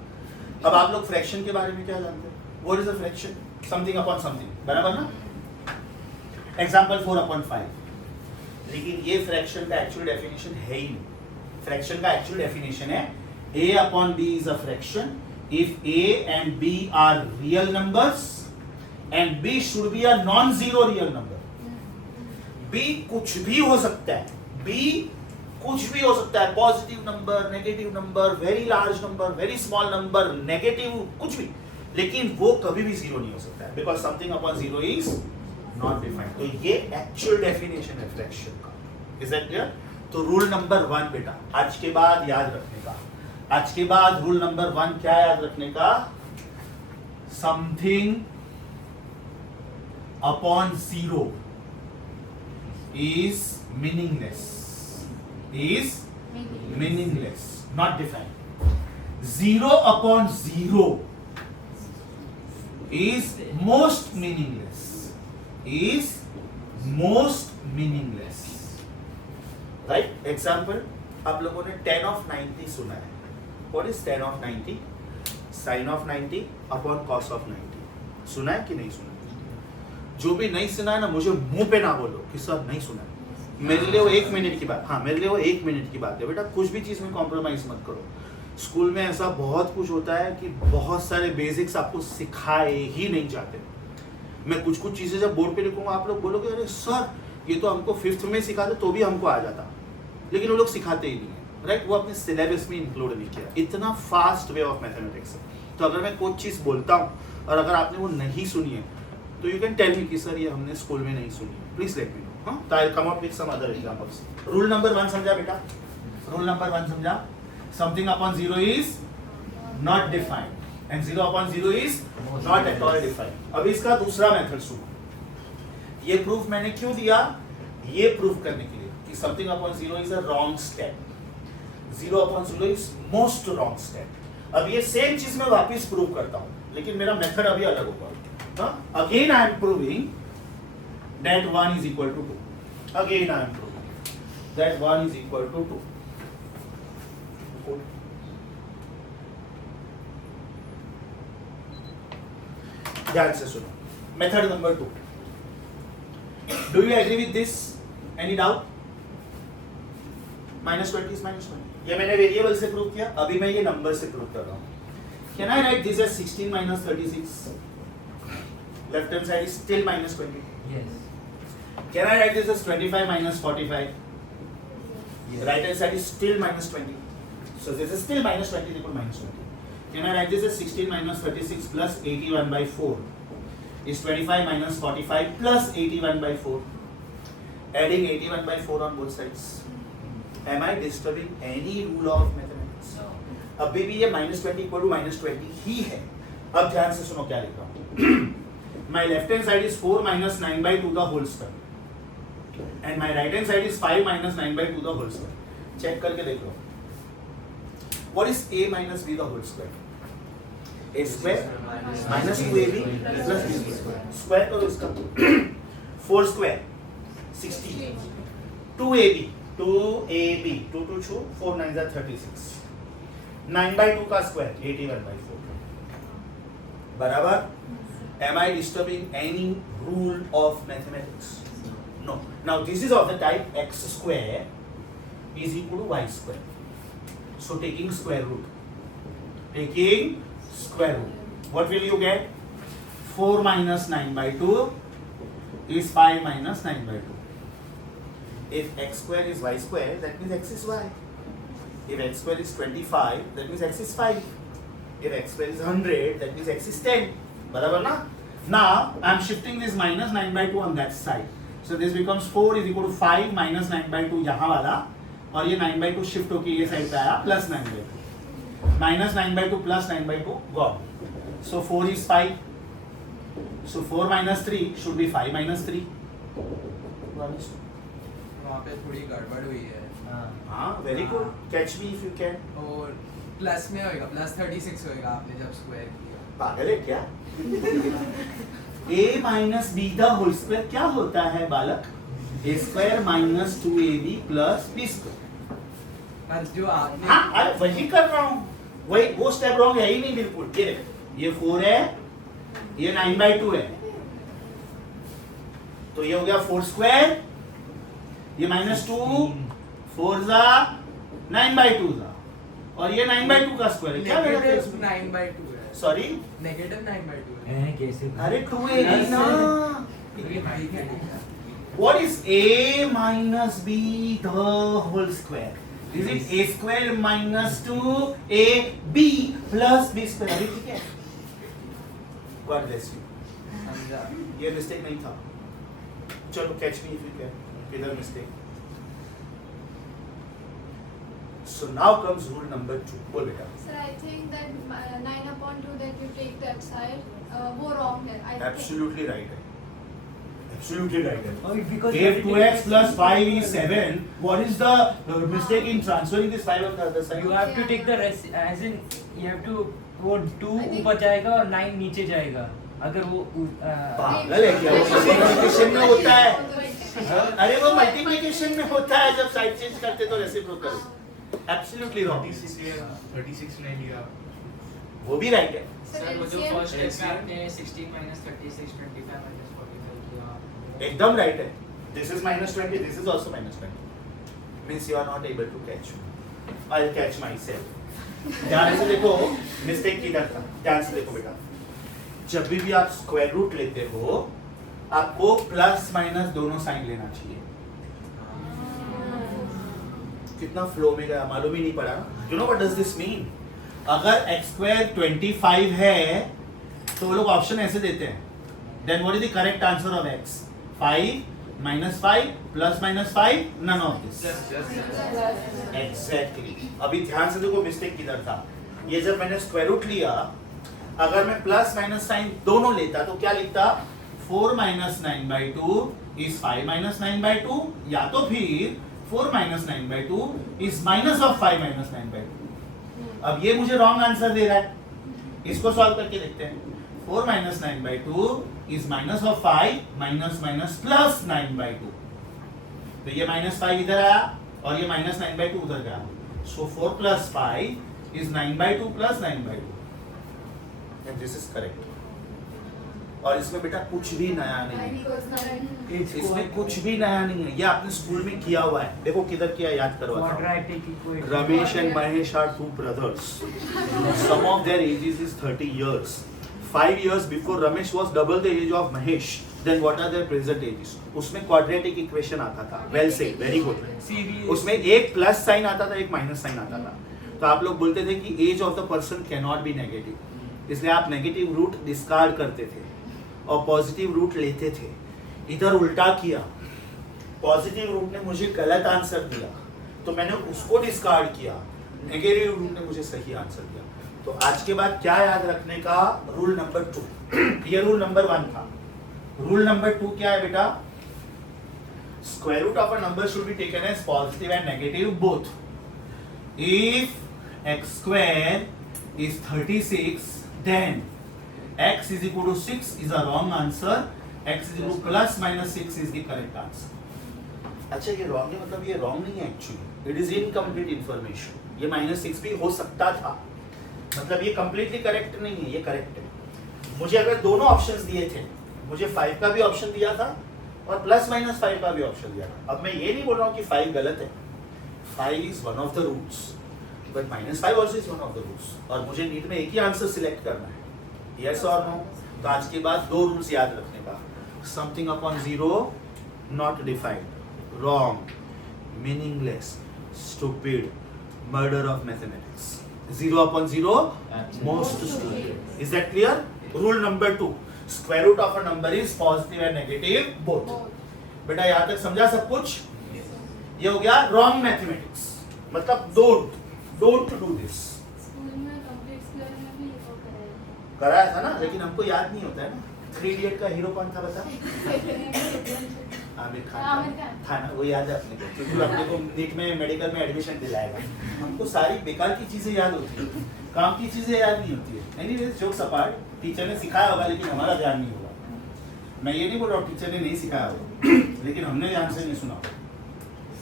अब आप लोग फ्रैक्शन के बारे में क्या जानते हैं? What is a fraction? Something upon something, बराबर ना? Example 4 upon 5. लेकिन ये फ्रैक्शन का एक्चुअल डेफिनेशन है ही नहीं. फ्रैक्शन का एक्चुअल डेफिनेशन है a upon b is a fraction if a and b are real numbers and b should be a non-zero real number. b कुछ भी हो सकता है. b कुछ भी हो सकता है. Positive number, negative number, very large number, very small number, negative, कुछ भी. लेकिन वो कभी भी जीरो नहीं हो सकता है because something upon zero is not defined. तो ये एक्चुअल डेफिनेशन है फ्रैक्शन का. Is that clear? तो रूल नंबर 1 बेटा आज के बाद याद रखने का. आज के बाद रूल नंबर 1 क्या याद रखने का? Something upon 0 is meaningless, not defined. 0 upon 0 is most meaningless, right? Example, आप लोगों ने 10 of 90 सुना है. What is 10 of 90? Sin of 90 upon cos of 90. सुना है कि नहीं सुना? जो भी नहीं सुना है ना, मुझे मुंह पे ना बोलो कि सर नहीं सुना है. मेरे लिए वो 1 मिनट की बात. हाँ, मेरे लिए वो 1 मिनट की बात है बेटा. कुछ भी चीज़ में कॉम्प्रोमाइज मत करो. स्कूल में ऐसा बहुत कुछ होता है कि बहुत सारे बेसिक्स आपको सिखाए ही नहीं जाते. मैं कुछ चीज़ें जब बोर्ड पे लिखूंगा आप लोग बोलोगे अरे सर ये तो हमको 5th में सिखाते तो भी हमको आ जाता. लेकिन वो लोग सिखाते ही नहीं है. राइट? वो अपने सिलेबस में इंक्लूड नहीं किया. इतना फास्ट वे ऑफ मैथमेटिक्स है. तो अगर मैं कुछ चीज़ बोलता हूँ और अगर आपने वो नहीं सुनी है तो यू कैन टेल मी कि सर ये हमने स्कूल में नहीं सुनी है. Please let me know. हाँ, तो I come up with some other examples. Rule number 1 समझा बेटा? रूल नंबर 1 समझा? Something upon 0 is not defined and 0 upon 0 is not at all defined. अब इसका दूसरा मेथड सुनो. ये प्रूफ मैंने क्यों दिया? ये प्रूफ करने के लिए कि something upon 0 is a wrong step. 0 upon 0 is most wrong step. अब ये सेम चीज मैं वापस प्रूव करता हूँ लेकिन मेरा मेथड अभी अलग होगा. Again I am proving that 1 is equal to 2. Again I am proving that 1 is equal to 2. ध्यान से सुनो. Method number 2. Do you agree with this? Any doubt? -20 is -20. ये मैंने वेरिएबल से प्रूव किया. अभी मैं ये नंबर से प्रूव कर रहा हूँ. Can I write this as 16 minus 36? Left hand side is still -20. Yes. Can I write this as 25 minus 45? Yes. Right hand side is still -20. So this is still -20 equal -20. Can I write this as 16 minus 36 plus 81 by 4? Is 25 minus 45 plus 81 by 4. Adding 81 by 4 on both sides. Am I disturbing any rule of mathematics? No. अभी भी ये -20 equal to -20 ही है. अब ध्यान से सुनो क्या लिख रहा हूँ. My left hand side is 4 minus 9 by 2 the whole square and my right hand side is 5 minus 9 by 2 the whole square. Check करके देख लो. What is a minus b the whole square? A square minus 2ab plus b square. Square करो इसका. 4 square 60. 2ab 2 2 4 9 are 36. 9 by 2 का square 81 by 4. बराबर? Am I disturbing any rule of mathematics? No. Now this is of the type x square is equal to y square. So taking square root. What will you get? 4 minus 9 by 2 is 5 minus 9 by 2. If x square is y square, that means x is y. If x square is 25, that means x is 5. If x square is 100, that means x is 10. बराबर ना? Now I am shifting this minus 9 by 2 on that side. So this becomes 4 is equal to 5 minus 9 by 2 यहाँ वाला और ये 9/2 shift होके ये side पे आया plus 9/2 minus 9/2 plus 9/2 gone. So 4 is 5. So 4 minus 3 should be 5 minus 3. वहाँ पे थोड़ी गड़बड़ हुई है हाँ very good. Catch me if you can. और प्लस में होएगा प्लस 36 होएगा आपने जब स्क्वायर किया. पागल है क्या? a minus B the whole square क्या होता है बालक? a square minus 2ab plus b square. पर जो आपने हाँ अरे वही कर रहा हूँ. वही वो स्टेप रॉन्ग है ही नहीं बिल्कुल. ये 4 है, ये 9/2 है, तो ये हो गया 4 स्क्वायर, ये माइनस 2 4 जा 9/2 जा, और ये 9/2 का स्क्वायर है. क्या मेरा नेगेटिव 9/2 है. सॉरी नेगेटिव 9/2 है. हैं कैसे? अरे 2ab ना. ठीक है. What is a minus b the whole square? Is it a square minus 2ab plus b square? अभी ठीक है. God bless you. समझा. ये मिस्टेक नहीं था. चलो catch me if you can. किधर mistake? So now comes rule number 2. बोल बेटा. Sir, I think that 9/2 that you take that side, वो wrong है. I think. Absolutely right है. Absolutely right है. Oh, because If 2x plus 5 is 7, what is the mistake in transferring this 5 on the other side? You have to take the rest, as in you have to वो 2 I think- ऊपर जाएगा और 9 नीचे जाएगा. अगर वो पागल है क्या? वो मल्टीप्लिकेशन में होता है. अरे वो मल्टीप्लिकेशन में होता है जब साइड चेंज करते तो रेसिप्रोकल. Absolutely wrong. 36 ने लिया. वो भी राइट है. सर वो जो LCM फर्स्ट स्टेप में आपने 16 minus 36 25 minus 45 किया. एकदम राइट है. This is -20, this is also -20. Means you are not able to catch. I will catch myself. ध्यान से देखो मिस्टेक किधर था. ध्यान से देखो बेटा. जब भी आप स्क्वायर रूट लेते हो आपको प्लस माइनस दोनों साइन लेना चाहिए. कितना फ्लो में गया मालूम ही नहीं पड़ा. You know what does this mean? अगर x स्क्वायर 25 है तो वो लोग ऑप्शन ऐसे देते हैं. Then what is the correct answer of x? 5 minus 5 plus minus 5 none of this. Exactly. अभी ध्यान से देखो मिस्टेक किधर था. ये जब मैंने स्क्वायर रूट लिया अगर मैं प्लस माइनस साइन दोनों लेता तो क्या लिखता? 4 minus 9/2 is 5 minus 9/2, या तो फिर 4 minus 9/2 is minus of 5 minus 9/2. अब ये मुझे रॉन्ग आंसर दे रहा है. इसको सॉल्व करके देखते हैं. 4 minus 9/2 is minus of 5 minus minus plus 9/2. तो ये -5 इधर आया और ये -9/2 उधर गया. So 4 plus 5 is 9/2 plus 9/2. And this is correct. और इसमें बेटा कुछ भी नया नहीं है. इसमें कुछ भी नया नहीं है. ये आपने स्कूल में किया हुआ है. देखो किधर किया याद करो. Quadratic equation. Ramesh and Mahesh are two brothers. Some of their ages is 30 years. 5 years before Ramesh was double the age of Mahesh. Then what are their present ages? उसमें quadratic equation आता था. Well said, very good. उसमें एक plus sign आता था एक minus sign आता था. तो आप लोग बोलते थे कि age of the person can not be negative. इसलिए आप नेगेटिव रूट डिस्कार्ड करते थे और पॉजिटिव रूट लेते थे. इधर उल्टा किया. पॉजिटिव रूट ने मुझे गलत आंसर दिया तो मैंने उसको डिस्कार्ड किया. नेगेटिव रूट ने मुझे सही आंसर दिया. तो आज के बाद क्या याद रखने का? Rule number 2. ये रूल नंबर 1 था. रूल नंबर 2 क्या है बेटा? Square root of a number should be taken as positive and negative both. If x square is 36, then x is equal to 6 is a wrong answer. X is equal to plus minus 6 is the correct answer. अच्छा ये wrong है मतलब ये wrong नहीं है actually. It is incomplete information. ये -6 भी हो सकता था. मतलब ये completely correct नहीं है, ये correct है. मुझे अगर दोनों options दिए थे, मुझे 5 का भी option दिया था और plus minus 5 का भी option दिया था. अब मैं ये नहीं बोल रहा हूँ कि 5 गलत है. 5 is one of the roots. But -5 also is one of the rules. और मुझे नीट में एक ही आंसर सिलेक्ट करना है. Yes or no? तो आज के बाद 2 रूल्स याद रखने का. Something upon 0 not defined. Wrong. Meaningless. Stupid. Murder of mathematics. 0 upon 0 most stupid. Is that clear? Rule number 2. Square root of a number is positive and negative both. बेटा यहाँ तक समझा सब कुछ? ये हो गया रॉन्ग मैथमेटिक्स, मतलब डोंट डू दिस। स्कूल में कंप्लीट स्क्वायर में भी वो कराया कराया था ना, लेकिन हमको याद नहीं होता है ना। 3 इडियट का हीरो कौन था बता? आमिर खान था ना, वो याद है अपने को, क्योंकि अपने को नीट में मेडिकल में एडमिशन दिलाएगा। हमको सारी बेकार की चीजें याद होती है, काम की चीजें याद नहीं होती है। एनीवेज जोक्स अपार्ट, टीचर ने सिखाया होगा लेकिन हमारा ध्यान नहीं होगा। मैं ये नहीं बोल रहा हूँ टीचर ने नहीं सिखाया होगा, लेकिन हमने ध्यान से नहीं सुना।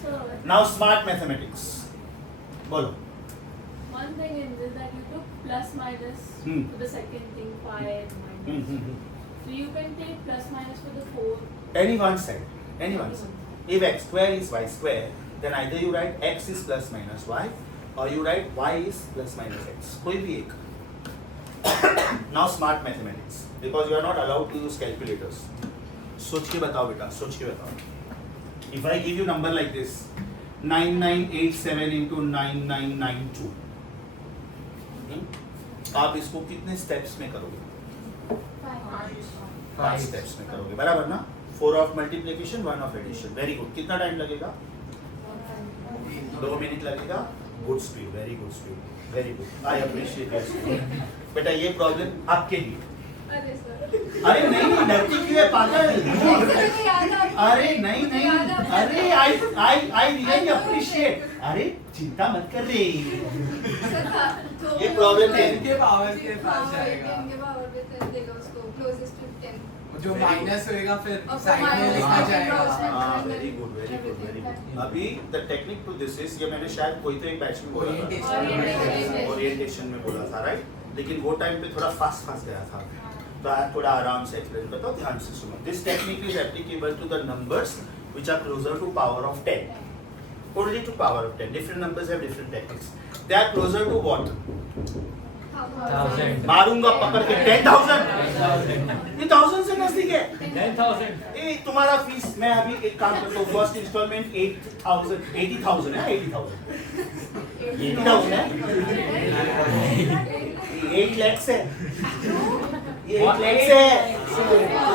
So नाउ स्मार्ट मैथमेटिक्स बोलो। one thing in this that you took plus minus Hmm. for the second thing 5 minus. So you can take plus minus for the 4. Any one side, any one side. If x square is y square, then either you write x is plus minus y, or you write y is plus minus x. कोई भी एक. Now smart mathematics, because you are not allowed to use calculators. सोच के बताओ बेटा, सोच के बताओ. If I give you number like this, 9987 into 9992. आप इसको कितने स्टेप्स में करोगे? 5 स्टेप्स में करोगे, बराबर ना? 4 of multiplication, 1 of addition. Very good. कितना टाइम लगेगा? 2 मिनट लगेगा. Good speed, very good speed, very good. I appreciate your speed. बेटा ये प्रॉब्लम आपके लिए. अरे सर, अरे नहीं, डरती क्यों है पागल? मुझे याद आ गया। अरे नहीं, अरे आई रियली अप्रिशिएट. अरे चिंता मत कर रे. सर था, तो ये प्रॉब्लम है. 10 के पावर के पास हाँ, जाएगा। 10 के पावर पे 10 देगा उसको, closest to 10. जो माइनस होएगा फिर और साइड में minus लिखा का जाएगा। cross हाँ, में very good, very good, very good. अभी the technique to this is, ये मैंने शायद कोई तो एक बैच में बोला था, Orientation. ओरिएंटेशन में बोला था, राइट? लेकिन वो टाइम पे थोड़ा फास्ट गया था, तो आज थोड़ा आराम से एक्सप्लेन करता हूँ, ध्यान से सुनो. This technique is applicable to the numbers which are closer to power of 10. Only to power of 10. Different numbers have different techniques. They are closer to what? Thousand. मारूंगा पकड़ के 10,000. ये 1000 से नजदीक है. 10,000. ए तुम्हारा फीस, मैं अभी एक काम करता हूँ, फर्स्ट इंस्टॉलमेंट 80,000 है. 80,000 है. 8 lakhs है. ये 8 lakhs है. So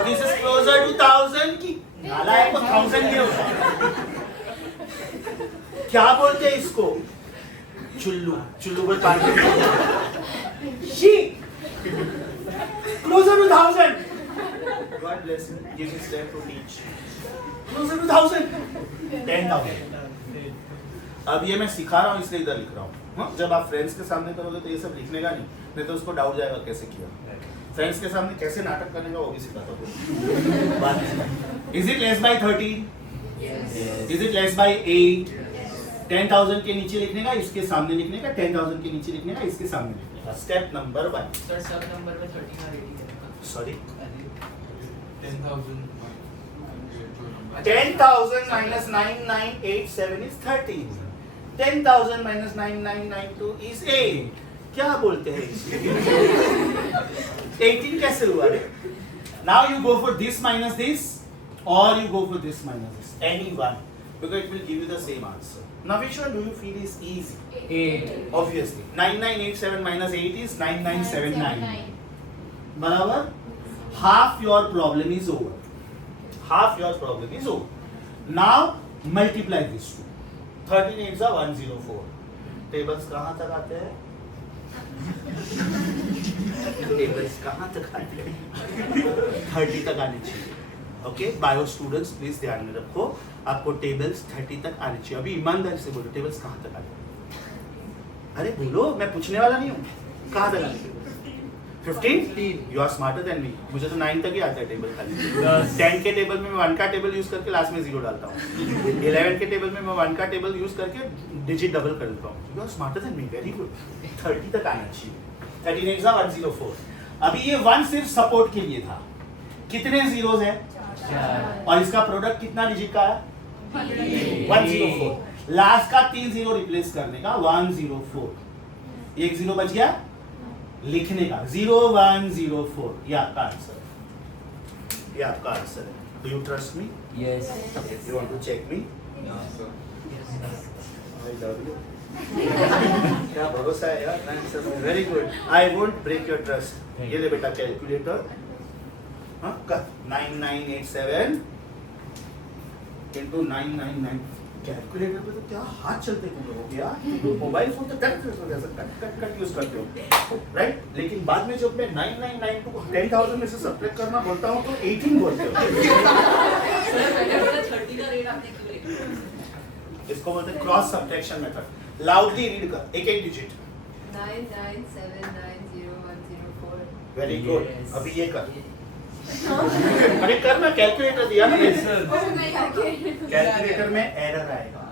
this is closer to 1000 की. नालायक को 1000 ये होता है. क्या बोलते हैं इसको? चुल्लू पर पानी. She closer to 1000. God bless him. Give his time to teach. Closer to 1000. 10,000. अब ये मैं सिखा रहा हूँ इसलिए इधर लिख रहा हूँ. हाँ? जब आप फ्रेंड्स के सामने करोगे तो ये सब लिखने का नहीं तो उसको डाउट जाएगा कैसे किया. फ्रेंड्स के सामने कैसे नाटक करने का वो भी सिखाता हूँ. Is it less by 13? Yes. Is it less by 8? 10,000 के नीचे लिखने का, इसके सामने लिखने का. 10,000 के नीचे लिखने का, इसके सामने लिखने का. Step number 1. सर सब नंबर पे 13 और 18 है. Sorry. 10,000. 10,000 minus 9987 is 13. 10,000 minus 9992 is 8. क्या बोलते हैं इसमें? 18 कैसे हुआ रे? Now you go for this minus this, or you go for this minus this. Any one, because it will give you the same answer. Now which one do you feel is easy? 8. Obviously, 9987 minus 8 is 9979. बराबर? Half your problem is over. Half your problem is over. Now multiply these two. 13 8s are 104. Tables कहाँ तक आते हैं? Tables कहाँ तक आते हैं? 30 तक आने चाहिए. ओके, बायो स्टूडेंट्स प्लीज ध्यान में रखो, आपको टेबल्स 30 तक आने चाहिए. अभी ईमानदारी से बोलो, टेबल्स कहाँ तक आते हैं? अरे बोलो, मैं पूछने वाला नहीं हूँ. कहाँ तक आने चाहिए? 15? You are smarter than me. मुझे तो 9 तक ही आता है टेबल खाली. 10 के टेबल में मैं 1 का टेबल यूज करके लास्ट में 0 डालता हूँ. 11 के टेबल में मैं 1 का टेबल यूज करके डिजिट डबल कर देता हूँ. You are smarter than me, very good. 30 तक आना चाहिए. 13 8 104. अभी ये 1 सिर्फ सपोर्ट के लिए था. कितने जीरोस हैं? 4. और इसका प्रोडक्ट कितना डिजिट का है? 104. लास्ट का 3 0 रिप्लेस करने का 104. एक 0 बच गया लिखने का 0104. ये आपका आंसर, ये आपका आंसर है. Do you trust me? Yes. You want to check me? I love you. क्या भरोसा है यार. Very good. I won't break your trust. ये ले बेटा कैलकुलेटर. हाँ, 9987 into 999 कैलकुलेटर पे तो क्या हाथ चलते तुम लोगों के यार, तो मोबाइल फोन तो कट यूज करते हो, राइट? लेकिन बाद में जब मैं 9992 को 10,000 में से सब्ट्रैक्ट करना बोलता हूँ तो 18 बोलते हो। सर मैंने बोला 30 का रेट आपने क्यों लिखा? इसको बोलते हैं cross subtraction method. Loudly read कर, एक एक डिजिट। 997901004. Very good. Yes. अभी ये कर। अरे कर, मैं कैलकुलेटर दिया ना। कैलकुलेटर में एरर आएगा,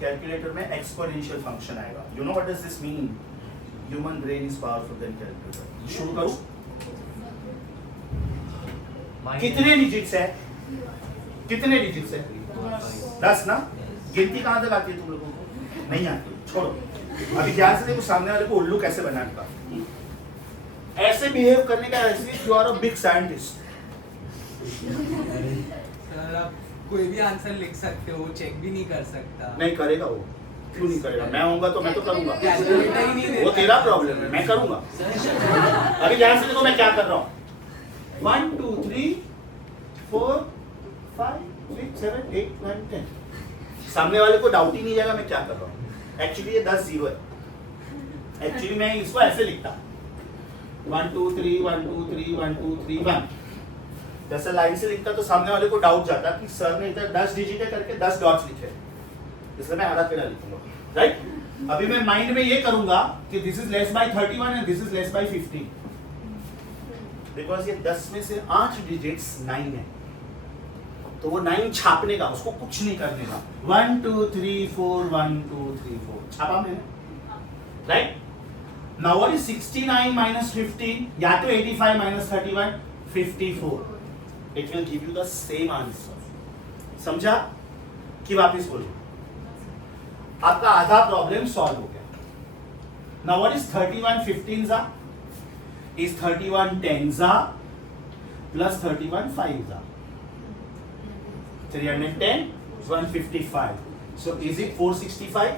कैलकुलेटर में एक्सपोनेंशियल फंक्शन आएगा। You know what does this mean? Human brain is powerful than calculator. शुरू करूं? कितने डिजिट्स है? कितने डिजिट्स है? 10 ना? गिनती कहां तक आती है तुम लोगों को? नहीं आती, छोड़ो। अभी ध्यान से देखो सामने वाले को उल्लू कैसे बनाने का, ऐसे बिहेव करने का, ऐसे you are a big scientist. Sir आप कोई भी आंसर लिख सकते हो, चेक भी नहीं कर सकता। नहीं करेगा वो, क्यों नहीं करेगा? मैं होऊंगा तो मैं तो करूंगा। कैलकुलेटर ही नहीं देता। वो तेरा प्रॉब्लम है, मैं करूंगा। अभी ध्यान से देखो मैं क्या कर रहा हूँ। 1 2 3 4 5 6 7 8 9 10। सामने वाले को डाउट ही नहीं जाएगा मैं क्या कर रहा हूँ। एक्चुअली ये 10 0 है। एक्चुअली मैं इसको ऐसे लिखता 1 2 3 1 2 3 1 2 3 1। जैसे लाइन से लिखता तो सामने वाले को डाउट जाता कि सर ने इधर 10 डिजिट है करके 10 डॉट्स लिखे, इसलिए मैं आधा तेरा लिखूंगा, राइट? अभी मैं माइंड में ये करूंगा कि this is less bye 31 and this is less bye 15, because ये 10 में से 8 डिजिट्स 9 है, तो वो 9 छापने का, उसको कुछ नहीं करने का। 1 2 3 4 1 2 3 4 छापा मैंने, right? Now what is 69 minus 15? या तो 85 minus 31 54। It will give you the same answer. समझा कि वापिस बोलो? आपका आधा प्रॉब्लम सॉल्व हो गया। Now what is 31 15s is 31 10s plus 31 5s. 310 is 155. So is it 465?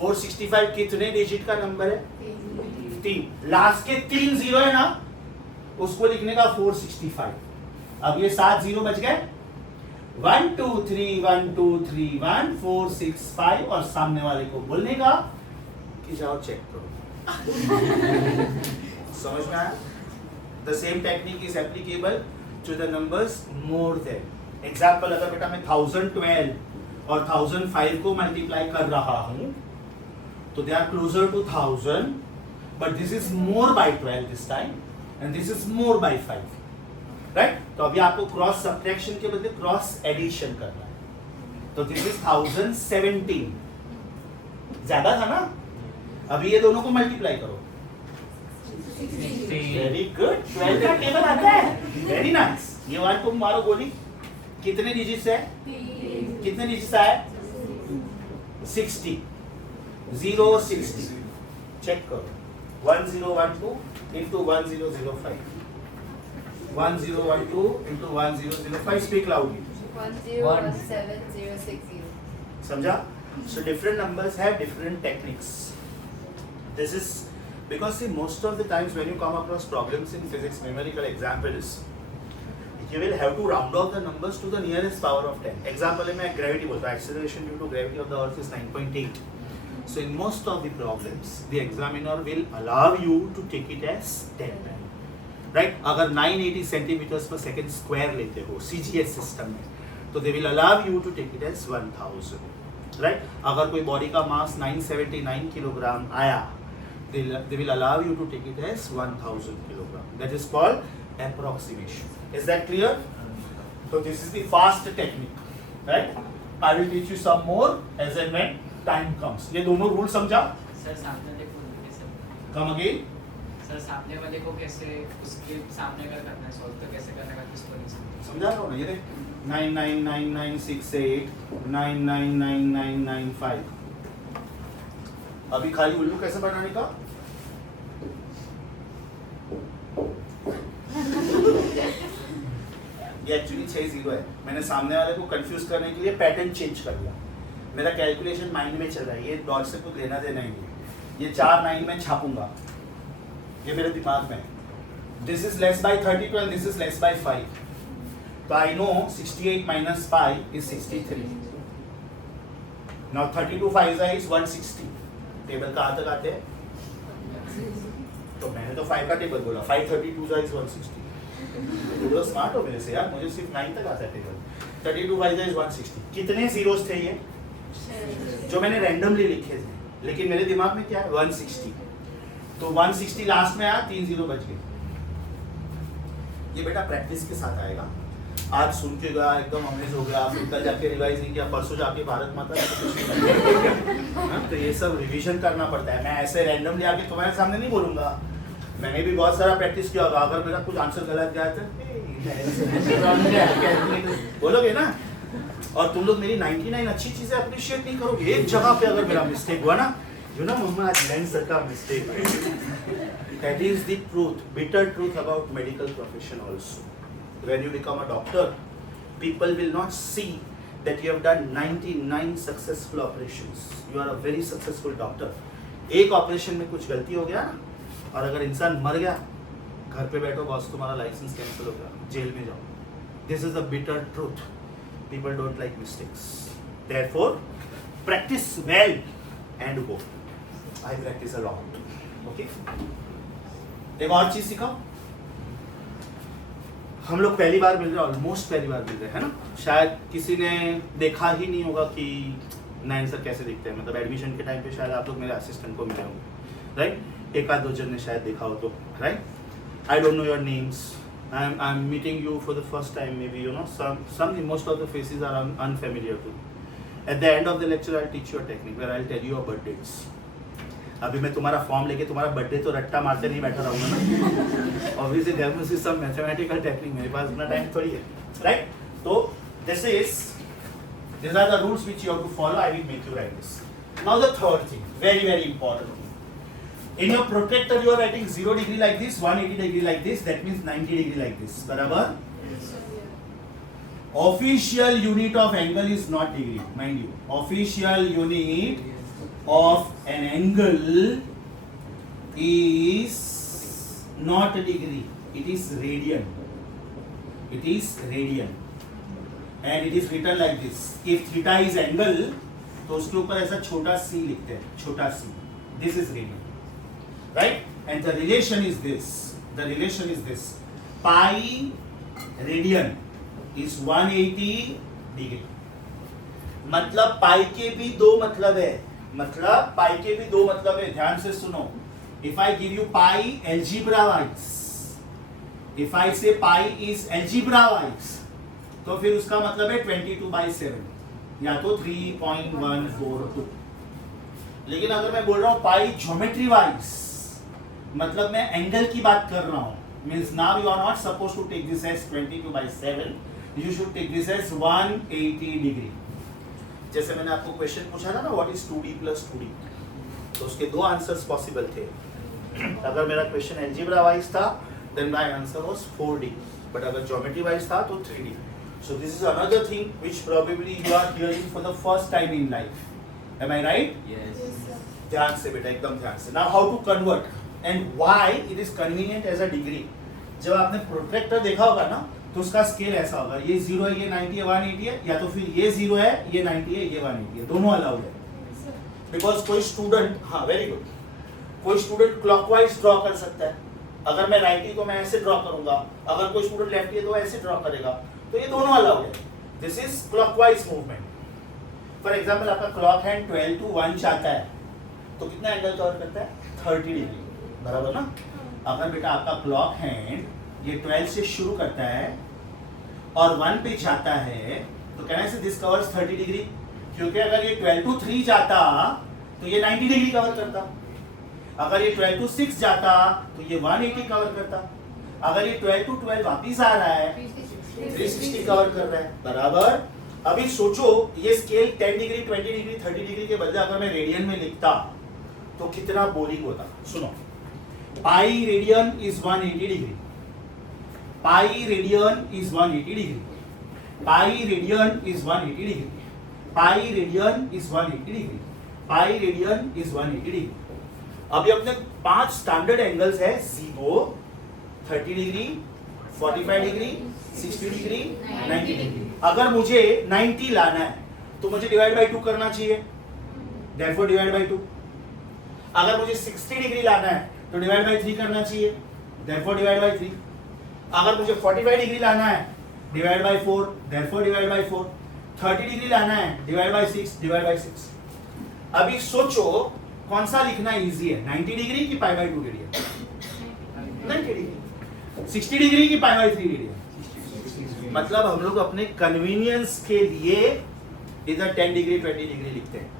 465 कितने डिजिट का नंबर है? 3। लास्ट के 3 जीरो है ना, उसको लिखने का 465। अब ये 7 0 बच गए। 1 2 3 1 2 3 1 4 6 5 और सामने वाले को बोलने का कि जाओ चेक करो। समझ में आया? The same technique is applicable to the numbers more than. Example, अगर बेटा मैं 1012 और 1005 को मल्टीप्लाई कर रहा हूं तो they are closer to 1000, but this is more by 12 this time and this is more by 5, right? तो अभी आपको क्रॉस सब्ट्रैक्शन के बदले क्रॉस एडिशन करना है। तो दिस इज 1017, ज्यादा था ना? अभी ये दोनों को मल्टीप्लाई करो। वेरी गुड, 12 का टेबल आता है, वेरी नाइस। ये वाला तुम मारो गोली। कितने डिजिट्स है? कितने डिजिट्स आए? 60 0 60। चेक करो। 1012 into 1005. 1012 into 1005. Speak loudly. 101760. समझा? So different numbers have different techniques. This is because see most of the times when you come across problems in physics, numerical examples, you will have to round off the numbers to the nearest power of 10. Example में gravity बोलता है, acceleration due to gravity of the earth is 9.8. So in most of the problems, the examiner will allow you to take it as 10. Right? अगर 980 centimeters per second square लेते हो CGS system में, तो they will allow you to take it as 1000. Right? अगर कोई body का mass 979 kilogram आया, they will allow you to take it as 1000 kilogram. That is called approximation. Is that clear? So this is the fast technique. Right? I will teach you some more as and when time comes. ये दोनों rule समझा? Sir सामने वाले को कैसे? Come again. Sir सामने वाले को कैसे उसके सामने का करना है सॉल्व, तो कैसे करने का किसको नहीं समझ? समझा रहा हूँ ना, ये देख 999968 999995। अभी खाली उल्लू कैसे बनाने का? ये एक्चुअली 6 0 है। मैंने सामने वाले को कंफ्यूज करने के लिए पैटर्न चेंज कर दिया। मेरा कैलकुलेशन माइंड में चल रहा है, ये डॉट से कुछ लेना देना ही नहीं। ये 4 9 में छापूंगा, ये मेरे दिमाग में है। This is less by 32 and this is less by 5. So I know 68 minus 5 is 63. Now 32 5 is 160. Table कहाँ तक आते हैं? तो मैंने तो 5 का टेबल बोला, 5 32 is 160. तुम लोग स्मार्ट हो मेरे से यार, मुझे सिर्फ 9 तक आता है टेबल. 32 5 is 160. कितने जीरोस थे ये? जो मैंने रैंडमली लिखे थे, लेकिन मेरे दिमाग में क्या है? 160. तो 160 लास्ट में आया, 3 जीरो बच गए. ये बेटा प्रैक्टिस के साथ आएगा. आज सुन के गया एकदम अमेज हो गया, फिर कल जाके रिवाइज नहीं किया, परसों जाके भारत माता तो कुछ नहीं. तो ये सब रिवीजन करना पड़ता है. मैं ऐसे रैंडमली आके तुम्हारे सामने नहीं बोलूंगा. मैंने भी बहुत सारा प्रैक्टिस किया होगा. अगर मेरा कुछ आंसर गलत गया तो बोलोगे ना. और तुम लोग मेरी 99 अच्छी चीजें अप्रिशिएट नहीं करोगे. एक जगह पे अगर मेरा मिस्टेक हुआ ना, यू नो मम्मा आज लैंड सर का mistake. That is the truth, bitter truth about medical profession also. When you become a doctor, people will not see that you have done 99 successful operations. You are a very successful doctor. एक operation में कुछ गलती हो गया और अगर इंसान मर गया, घर पे बैठो बॉस, तुम्हारा लाइसेंस कैंसिल हो गया, जेल में जाओ. This is the bitter truth. People don't like mistakes. Therefore, practice well and go. I practice a lot. Okay? एक और चीज सिखाओ. हम लोग पहली बार मिल रहे हैं, ऑलमोस्ट पहली बार मिल रहे हैं ना. शायद किसी ने देखा ही नहीं होगा कि नयन सर कैसे दिखते हैं. मतलब एडमिशन के टाइम पे शायद आप लोग मेरे असिस्टेंट को मिले होंगे, राइट. एक आध दो जन ने शायद देखा हो तो, right. I don't know your names. I am meeting you for the first time. Maybe you know some most of the faces are unfamiliar to. At the end of the lecture I teach your technique where I tell you your birthdays. अभी मैं तुम्हारा form लेके तुम्हारा birthday तो रट्टा मारते नहीं बैठा रहूंगा ना. Obviously there must be some mathematical technique. मेरे पास इतना टाइम थोड़ी है, राइट. तो this are the rules which you have to follow. I will make you write this. Now the third thing, very very important. In your protractor you are writing 0 degree like this, 180 degree like this. That means 90 degree like this. बराबर. Official unit of angle is not degree, mind you. Official unit of an angle is not a degree, it is radian. It is radian and it is written like this. If theta is angle, तो उसके ऊपर ऐसा छोटा c लिखते हैं, छोटा c. This is radian, right? And the relation is this. The relation is this. Pi radian is 180 degree. मतलब पाई के भी दो मतलब है. मतलब पाई के भी दो मतलब है. ध्यान से सुनो. If I give you pi algebra wise, if I say pi is एल्जीब्रा wise, तो फिर उसका मतलब है 22/7 या तो 3.142. लेकिन अगर मैं बोल रहा हूं पाई ज्योमेट्री वाइज, मतलब मैं एंगल की बात कर रहा हूं, means now you are not suppose to take this as 22/7, you should take this as 180 degree. जैसे मैंने आपको क्वेश्चन पूछा था ना, व्हाट इज 2d + 2d, तो उसके दो आंसर्स पॉसिबल थे. अगर मेरा क्वेश्चन एल्जेब्रा वाइज था then my answer was 4d, but अगर ज्योमेट्री वाइज था तो 3d. So this is another thing which probably you are hearing for the first time in life. Am I right? Yes. ध्यान से बेटा, एकदम ध्यान से. Now how to convert and why it is convenient as a degree. जब आपने protractor देखा होगा ना, तो उसका स्केल ऐसा होगा, ये 0 है, ये 90 है, 180 है, या तो फिर ये 0 है, ये 90 है, ये 180 है. दोनों अलाउड है. बिकॉज कोई स्टूडेंट, हाँ वेरी गुड, कोई स्टूडेंट क्लॉकवाइज ड्रॉ कर सकता है. अगर मैं राइटी तो मैं ऐसे ड्रॉ करूंगा, अगर कोई स्टूडेंट लेफ्टी है तो ऐसे ड्रॉ करेगा. तो ये दोनों अलाउड है. This is clockwise movement. For example आपका क्लॉक हैंड 12 to 1 जाता है, तो कितना एंगल कवर करता है? 30 डिग्री. बराबर ना. अगर बेटा आपका क्लॉक हैंड ये 12 से शुरू करता है और 1 पे जाता है, तो कहना से दिस कवर्स 30 डिग्री. क्योंकि अगर ये 12 to 3 जाता तो ये 90 डिग्री कवर करता. अगर ये 12 to 6 जाता तो ये 180 कवर करता. अगर ये 12 to 12 वापिस आ रहा है 360 कवर कर रहा है. बराबर. अभी सोचो ये स्केल 10 डिग्री, 20 डिग्री, 30 डिग्री के बदले अगर मैं रेडियन में लिखता तो कितना बोरिंग होता. सुनो, pi radian is 180 degree. Pi radian is 180 degree. Pi radian is 180 degree. Pi radian is 180 degree. Pi radian is 180 degree. अभी अपने 5 स्टैंडर्ड एंगल्स है. 0, 30 डिग्री, 45 डिग्री, 60 डिग्री, 90 डिग्री. अगर मुझे 90 लाना है तो मुझे डिवाइड बाय 2 करना चाहिए. therefore divide by 2. अगर मुझे 60 डिग्री लाना है तो डिवाइड बाय 3 करना चाहिए, therefore divide by 3. अगर मुझे 45 डिग्री लाना है divide by 4, therefore divide by 4. 30 degree लाना है डिवाइड बाय 6, डिवाइड बाय 6. अभी सोचो कौन सा लिखना इजी है, 90 डिग्री की पाई बाय 2 डिग्री है? 90 डिग्री. 60 डिग्री की पाई बाय 3 डिग्री है? मतलब हम लोग अपने कन्वीनियंस के लिए इधर 10 डिग्री 20 डिग्री लिखते हैं,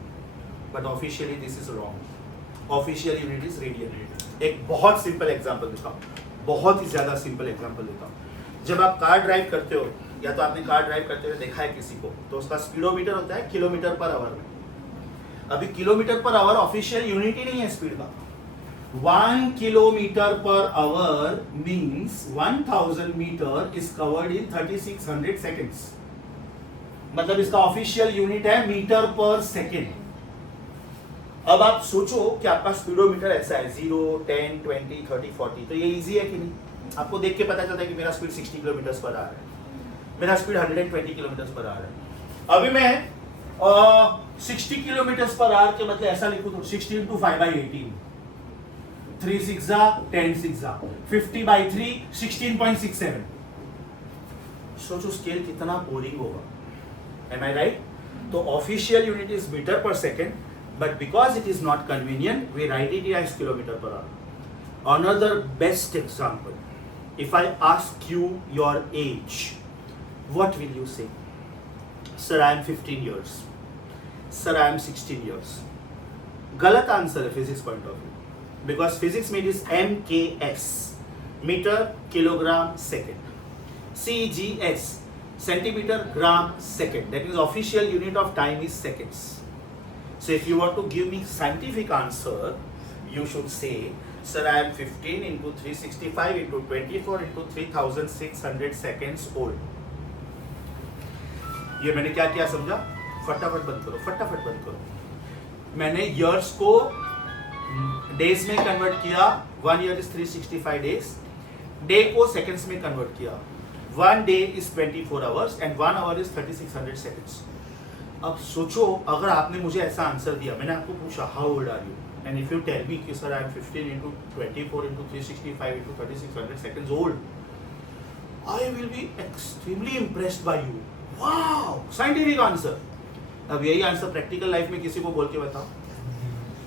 but officially this is wrong. Official unit is radian unit. एक बहुत सिंपल एग्जांपल देता हूँ, बहुत ही ज्यादा सिंपल एग्जांपल देता हूँ. जब आप कार ड्राइव करते हो या तो आपने कार ड्राइव करते हुए देखा है किसी को, तो उसका स्पीडोमीटर होता है किलोमीटर पर आवर में. अभी kilometre per our official unit ही नहीं है स्पीड का. 1 kilometre per hour means 1000 metre is covered in 3600 seconds. मतलब इसका ऑफिशियल यूनिट है मीटर पर सेकेंड. अब आप सोचो कि आपका स्पीडोमीटर ऐसा है 0, 10, 20, 30, 40. तो ये इजी है कि नहीं? आपको देख के पता चलता है कि मेरा स्पीड 60 किलोमीटर पर आ रहा है, मेरा स्पीड 120 किलोमीटर पर आ रहा है. अभी मैं 60 किलोमीटर पर आवर के मतलब ऐसा लिखूं तो 60 × 5/18, 3 6 10 6 50 by 3 16.67. सोचो स्केल कितना बोरिंग होगा. Am I right? तो official unit is metre per second, but because it is not convenient, we write it as kilometer per hour. Another best example, if I ask you your age, what will you say? Sir, I am 15 years. Sir, I am 16 years. गलत answer है physics point of view, because physics में is MKS, metre kilogram second, CGS, centimeter gram second. That means official unit of time is seconds. So if you want to give me scientific answer, you should say, sir, I am 15 into 365 into 24 into 3600 seconds old. ये मैंने क्या किया समझा? फटाफट बंद करो, फटाफट बंद करो. मैंने years को days में कन्वर्ट किया. 1 year is 365 days. Day को seconds में कन्वर्ट किया. 1 day is 24 hours and 1 hour is 3600 seconds. अब सोचो अगर आपने मुझे ऐसा आंसर दिया, मैंने आपको पूछा how old are you, and if you tell me कि sir I am 15 into 24 into 365 into 3600 seconds old, I will be extremely impressed by you. Wow, scientific answer. अब यही आंसर प्रैक्टिकल लाइफ में किसी को बोल के बताओ,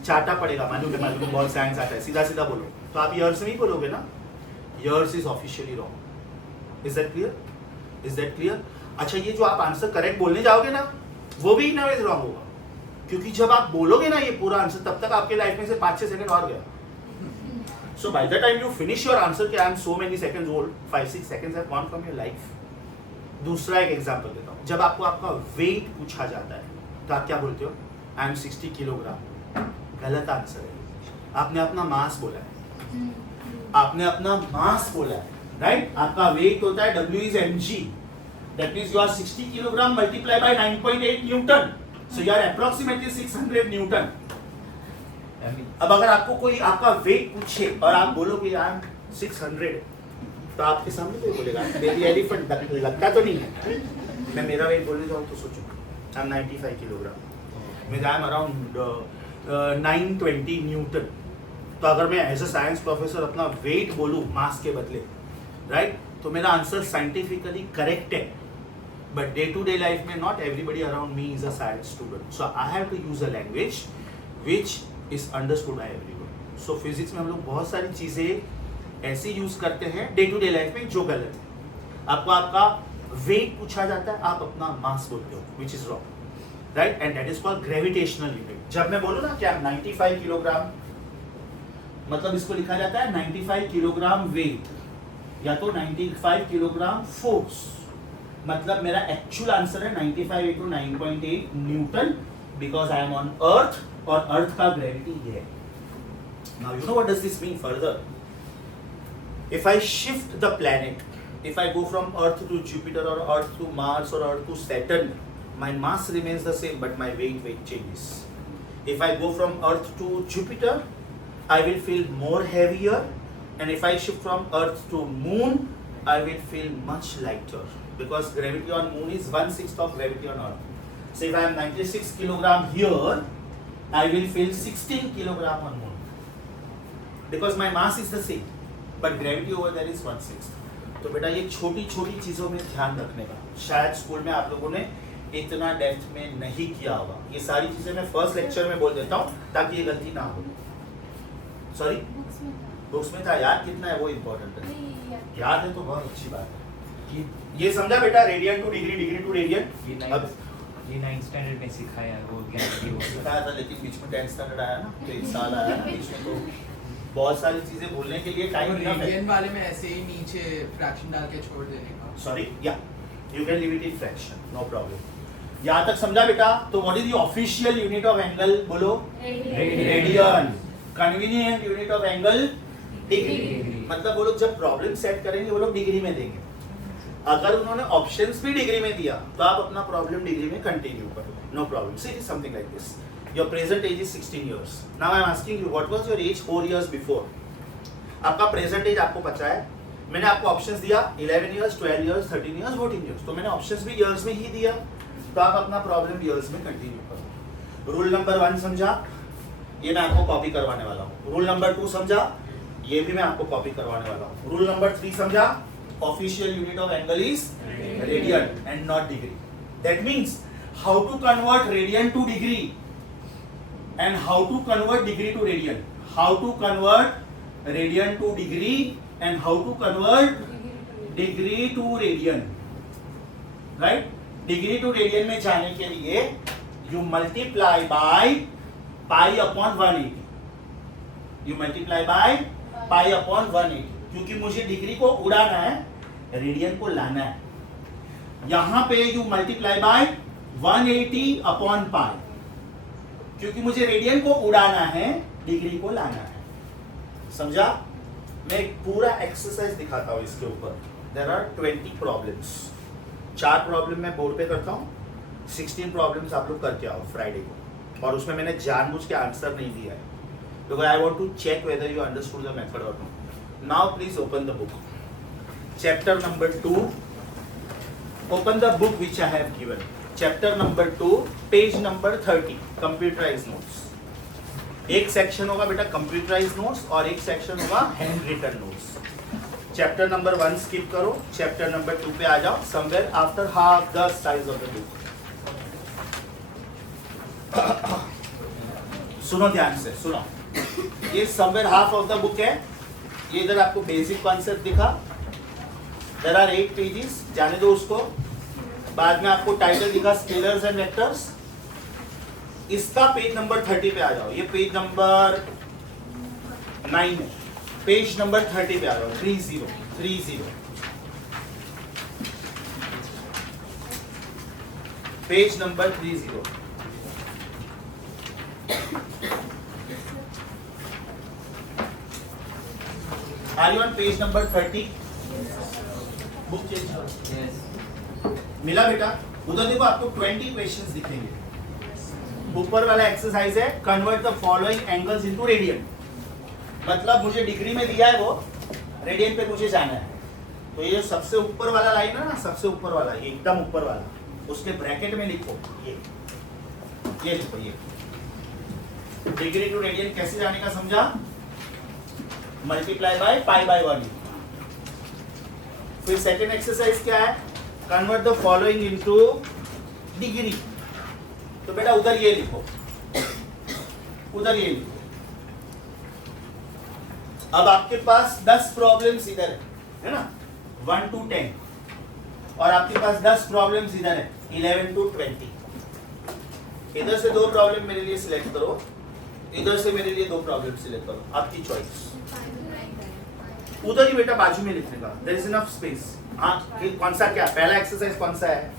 चाटा पड़ेगा. मालूम है बहुत साइंस आता है, सीधा सीधा बोलो. तो आप ईयर्स नहीं बोलोगे ना, years is officially wrong. Is that clear? Is that clear? अच्छा, ये जो आप आंसर करेक्ट बोलने जाओगे ना, वो भी इन वेज रॉन्ग होगा, क्योंकि जब आप बोलोगे ना ये पूरा आंसर, तब तक आपके लाइफ में से 5-6 सेकंड और गया. So by the time you finish your answer कि I am so many seconds old, 5-6 seconds have gone from your life. दूसरा एक एग्जांपल देता हूँ. जब आपको आपका वेट पूछा जाता है तो आप क्या बोलते हो? I am 60 kilogram. गलत आंसर है. आपने अपना मास बोला है, आपने अपना मास बोला है, राइट? आपका वेट होता है W is mg. That means you are 60 kilogram multiplied by 9.8 Newton. So you are approximately 600 Newton. अब अगर आपको कोई आपका वेट पूछे और आप बोलोगे आई एम 600, तो आपके सामने कोई बोलेगा बेबी एलिफेंट, लगता तो नहीं है. मैं मेरा वेट बोलने जाऊँ तो सोचो आई एम 95 किलोग्राम, मैं आई एम अराउंड 920 न्यूटन. तो अगर मैं एज अ साइंस प्रोफेसर अपना वेट बोलूँ मास के बदले, राइट, तो मेरा आंसर साइंटिफिकली करेक्ट है. But day to day life में not everybody around me is a science student, so I have to use a language which is understood by everyone. So physics में हम लोग बहुत सारी चीजें ऐसी यूज करते हैं डे टू डे लाइफ में जो गलत है. आपको आपका वेट पूछा जाता है, आप अपना मास बोलते हो, which is wrong, right? And that is called gravitational unit. जब मैं बोलूँ ना कि आप 95 किलोग्राम, मतलब इसको लिखा जाता है 95 किलोग्राम वेट या तो 95 किलोग्राम फोर्स. मतलब मेरा एक्चुअल आंसर है 95 into 9.8 Newton, because I am on अर्थ और अर्थ का ग्रेविटी ये है. Now you know what does this mean further? If I shift the planet, if I go from Earth to Jupiter or Earth to Mars or Earth to Saturn, my mass remains the same but my weight changes. If I go from Earth to Jupiter, I will feel more heavier, and if I shift from Earth to Moon, I will feel much lighter because gravity on Moon is 1/6 of gravity on Earth. So if I am 96 kilogram here, I will fill 16 kilogram on moon because my mass is the same, but gravity over there is 1/6. तो बेटा ये छोटी छोटी चीजों में ध्यान रखने का, शायद स्कूल में आप लोगों ने इतना डेप्थ में नहीं किया होगा। ये सारी चीजें मैं फर्स्ट लेक्चर में बोल देता हूँ ताकि ये गलती ना हो। सॉरी, बुक्स में था बुक्स में था, याद कितना है वो इम्पोर्टेंट है। नहीं यार याद है तो बहुत अच्छी बात है। ये ये समझा बेटा, radian to degree, degree to radian. अब ये 9th स्टैंडर्ड में सिखाया है, वो ज्ञान की वो बताया था, लेकिन बीच में 10th स्टैंडर्ड आया ना, तो इस साल आया ना बीच में, तो बहुत सारी चीजें भूलने के लिए टाइम और रेडियन वाले में ऐसे ही नीचे फ्रैक्शन डाल के छोड़ देने का। सॉरी, या you can leave it in fraction, no problem. यहाँ तक समझा बेटा? तो what is the official unit of angle? बोलो, radian. Convenient unit of angle degree. मतलब वो लोग जब प्रॉब्लम सेट करेंगे वो लोग डिग्री में देंगे। अगर उन्होंने ऑप्शंस भी डिग्री में दिया तो आप अपना प्रॉब्लम डिग्री में कंटिन्यू करो, no problem. See it something like this, your present age is 16 years। Now I am asking you what was your age 4 years before. आपका प्रेजेंट एज आपको पता है, मैंने आपको ऑप्शंस दिया 11 years, 12 years, 13 years, 14 years, तो मैंने ऑप्शंस भी ईयर्स में ही दिया, तो आप अपना प्रॉब्लम ईयर्स में कंटिन्यू करो। रूल नंबर 1 समझा, ये मैं आपको कॉपी करवाने वाला हूँ। रूल नंबर 2 समझा, ये भी मैं आपको कॉपी करवाने वाला हूँ। रूल नंबर 3 समझा, official unit of angle is radian and not degree. That means how to convert radian to degree and how to convert degree to radian, how to convert radian to degree and how to convert degree to radian, right? Degree to radian में जाने के लिए you multiply by pi upon 180, you multiply by pi upon 180, क्योंकि मुझे degree को उड़ाना है, radian को लाना है। यहां पे you multiply bye 180 upon pi, क्योंकि मुझे रेडियन को उड़ाना है, डिग्री को लाना है। समझा? मैं एक पूरा एक्सरसाइज दिखाता हूं इसके ऊपर। देयर आर 20 प्रॉब्लम्स, 4 प्रॉब्लम मैं बोर्ड पे करता हूं, 16 प्रॉब्लम्स आप लोग करके आओ फ्राइडे को, और उसमें मैंने जानबूझ के आंसर नहीं दिया है because I want to check whether you understood the method or not. Now please open the book. Chapter number 2. Open the book which I have given. Chapter number 2, page number 30. Computerized notes. एक section होगा बेटा computerize notes और एक section होगा handwritten notes. Chapter number 1 skip करो, chapter number 2 पे आ जाओ, somewhere after half the size of the book. सुनो ध्यान से, सुनो। ये somewhere half of the book है, ये इधर आपको बेसिक कॉन्सेप्ट दिखा। देयर आर 8 पेजेस, जाने दो उसको। बाद में आपको टाइटल दिखा स्केलर्स एंड वेक्टर्स, इसका पेज नंबर 30 पे आ जाओ। ये पेज नंबर 9 है, पेज नंबर 30 पे आ जाओ। 30 page number 30। Are you on page number 30? Book change करो। यस मिला बेटा? उधर देखो आपको 20 क्वेश्चंस दिखेंगे। ऊपर वाला एक्सरसाइज है convert the following angles into radian. मतलब मुझे डिग्री में दिया है वो, रेडियन पे मुझे जाना है। तो ये जो सबसे ऊपर वाला लाइन है ना, सबसे ऊपर वाला, ये एकदम ऊपर वाला, उसके ब्रैकेट में लिखो ये लिखो ये। डिग्री टू रेडियन कैसे जाने का समझा? Multiply by pi by 1। फिर सेकेंड एक्सरसाइज क्या है? Convert the following into degree. तो बेटा उधर ये लिखो, उधर ये लिखो। अब आपके पास 10 प्रॉब्लम्स इधर है ना, 1 to 10, और आपके पास 10 प्रॉब्लम्स इधर है 11 to 20। इधर से 2 प्रॉब्लम मेरे लिए सिलेक्ट करो, इधर से मेरे लिए 2 प्रॉब्लम सिलेक्ट करो, आपकी चॉइस। उधर ही बेटा बाजू में लिखने का, देयर इज इनफ स्पेस। हाँ, कौन सा क्या पहला एक्सरसाइज कौन सा है?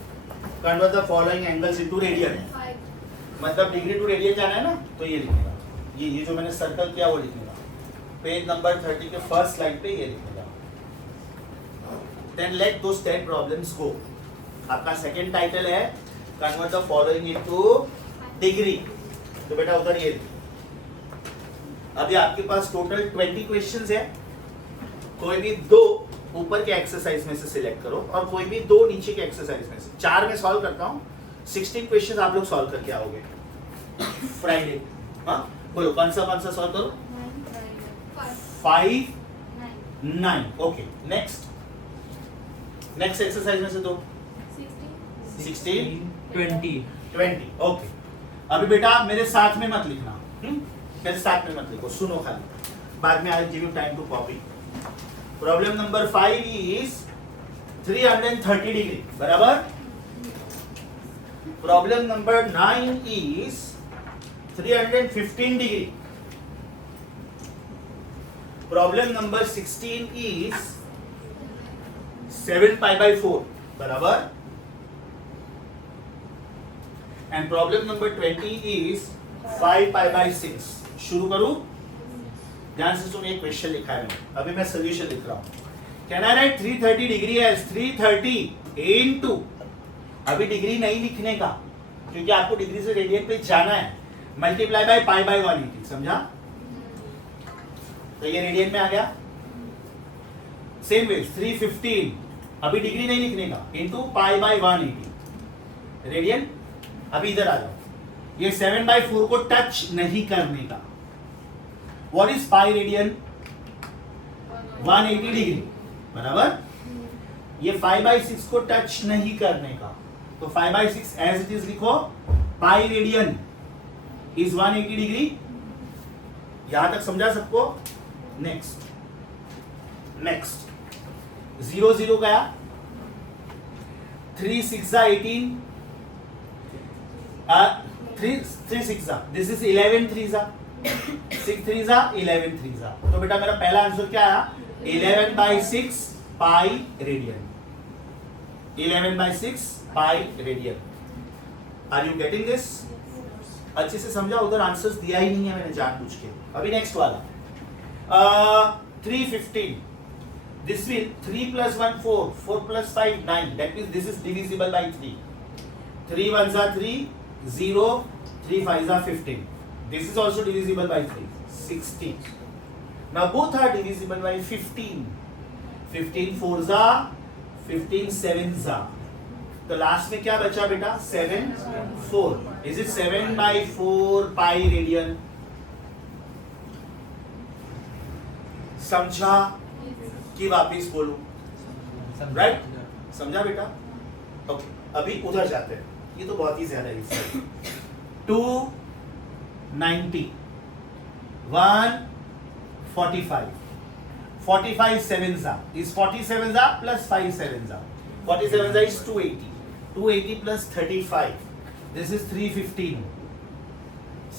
Convert the following angles into radian. मतलब डिग्री टू रेडियन जाना है ना, तो ये लिखने का, ये जो मैंने सर्कल किया वो लिखने का। पेज नंबर 30 के फर्स्ट स्लाइड पे ये लिखने का। देन लेट दोस 10 प्रॉब्लम्स गो। आपका सेकंड टाइटल है convert the following into degree. तो बेटा उधर ये अभी आपके पास टोटल 20 क्वेश्चंस है। कोई भी 2 ऊपर के एक्सरसाइज में से सिलेक्ट करो और कोई भी 2 नीचे के एक्सरसाइज में से। 4 में सॉल्व करता हूँ, 16 क्वेश्चंस आप लोग सॉल्व करके आओगे फ्राइडे। हाँ बोलो कौन सा सॉल्व करो? 5 9. ओके नेक्स्ट एक्सरसाइज में से दो 16 20. ओके अभी बेटा मेरे साथ में मत लिखना, मेरे साथ में मत लिखो, सुनो खाली, बाद में I give you time to copy. Problem number 5 is 330 degree बराबर. Problem number 9 is 315 degree. Problem number 16 is 7 pi by 4 बराबर. And problem number 20 is 5 pi by 6. शुरू करूं? ध्यान से सुनिए, क्वेश्चन लिखा है मैंने, अभी मैं सोल्यूशन लिख रहा हूं. Can I write 330 degree as 330 into, अभी डिग्री नहीं लिखने का क्योंकि आपको डिग्री से रेडियन पे जाना है, मल्टीप्लाई बाय पाई बाय 180. समझा? तो ये रेडियन में आ गया. सेम वे 315, अभी डिग्री नहीं लिखने का, इनटू पाई बाय 180 रेडियन. अभी इधर आ जाओ, ये 7/4 को टच नहीं करने का. What is pi radian? 180 degree बराबर. ये 5/6 को टच नहीं करने का, तो 5/6 एज इट इज लिखो. Pi radian is 180 degree. यहां तक समझा सबको? नेक्स्ट 0 0 गया. 3 6 18, 3 6 दिस इज 11 3 6 3 11 3. तो बेटा मेरा पहला आंसर क्या आया? 11/6 pi radian. 11/6 pi radian. Are you getting this? अच्छे से समझा? उधर आंसर्स दिया ही नहीं है मैंने जानबूझ के. अभी नेक्स्ट वाला 315. This will 3 plus 1 4, 4 plus 5 9. That means this is divisible by 3. 3 1s are 3, 0, 3 5s are 15. This is also divisible by 3, 16. Now both are divisible by 15. 15 4s are, 15 7s are. तो लास्ट में क्या बचा बेटा? 7 4. Is it 7/4 pi radian? समझा कि वापिस बोलूं? Right? समझा बेटा? ओके अभी उधर जाते हैं. ये तो बहुत ही ज्यादा इजी है. 290, 145, 45 7s are is 47s are plus 5 7s are. 47s are is 280. 280 plus 35. This is 315.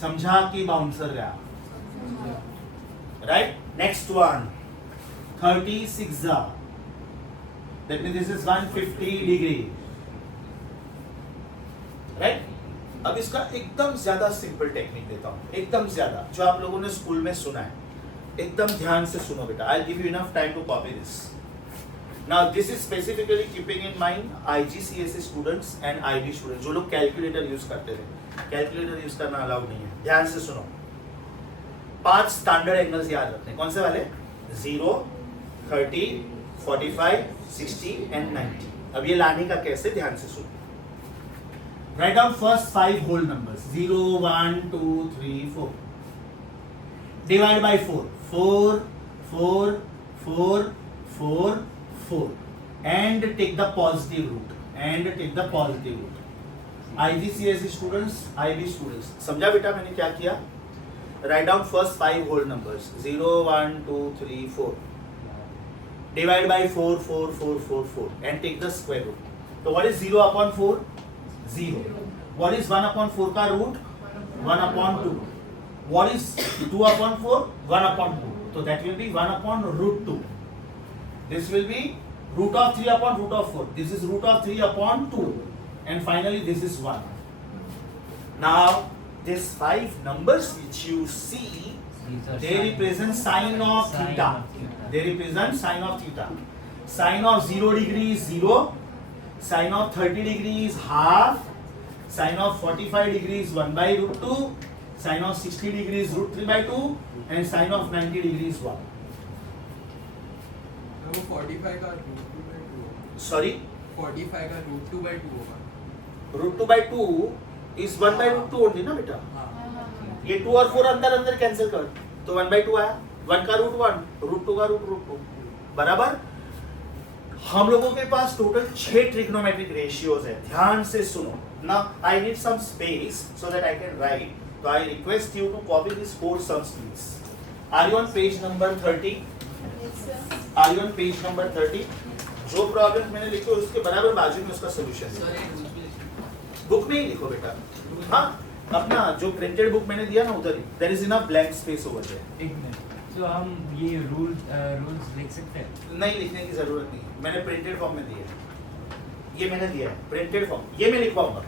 समझा कि बाउंसर गया? Right? Next one. 36 are. That means this is 150 degree. Right? अब इसका एकदम ज्यादा सिंपल टेक्निक देता हूं, एकदम ज्यादा, जो आप लोगों ने स्कूल में सुना है. एकदम ध्यान से सुनो बेटा. I'll give you enough time to copy this. Now this is specifically keeping in mind IGCSE students and IB students, जो लोग कैलकुलेटर यूज करते थे. कैलकुलेटर यूज करना अलाउड नहीं है. ध्यान से सुनो. 5 स्टैंडर्ड एंगल्स याद रखने. कौन से वाले? 0, 30, 45, 60 and 90. अब ये लाने का कैसे? ध्यान से सुनो. Write down first 5 whole numbers. 0, 1, 2, 3, 4. Divide by 4. 4, 4, 4, 4, 4. And take the positive root. And take the positive root. IGCSE students, IB students. समझा बेटा मैंने क्या किया? Write down first 5 whole numbers. 0, 1, 2, 3, 4. Divide by 4, 4, 4, 4, 4. And take the square root. So what is 0 upon 4? 0. What is 1 upon 4 का root? 1 upon 2. What is 2 upon 4? 1 upon 2. So that will be 1 upon root 2. This will be root of 3 upon root of 4. This is root of 3 upon 2. And finally this is 1. Now these 5 numbers which you see, they represent sine of theta. They represent sine of theta. Sine of 0 degree is 0. Sine of 30 degree is half. Sine of 45 degree is 1 by root 2. Sine of 60 degree is root 3 by 2. And sine of 90 degree is 1. वो 45 का root 2 by 2 होगा. Sorry? 45 का root 2 by 2 होगा. Root 2 by 2 is 1 by root 2 only ना बेटा? हाँ. ये 2 और 4 अंदर अंदर कैंसिल कर, तो 1/2 आया। 1 का रूट 1, रूट 2 का रूट 2 बराबर। हम लोगों के पास टोटल 6 ट्रिग्नोमेट्रिक रेशियोज है। ध्यान से सुनो ना, I need some space so that I can write, तो I request you to copy this 4 sums please. Are you on page number 30? Yes, sir. Are you on page number 30? जो problem मैंने लिखे उसके बराबर बाजू में उसका सोल्यूशन है। सर ये रूल्स भी लिखना। बुक में ही लिखो बेटा। हाँ, अपना जो प्रिंटेड बुक मैंने दिया ना उधर ही, there is enough blank space over there. एक मिनट, तो हम ये रूल्स लिख सकते हैं? नहीं, लिखने की जरूरत नहीं है, मैंने प्रिंटेड फॉर्म में दिया है। ये मैंने दिया है प्रिंटेड फॉर्म, ये मैं लिखवाऊंगा।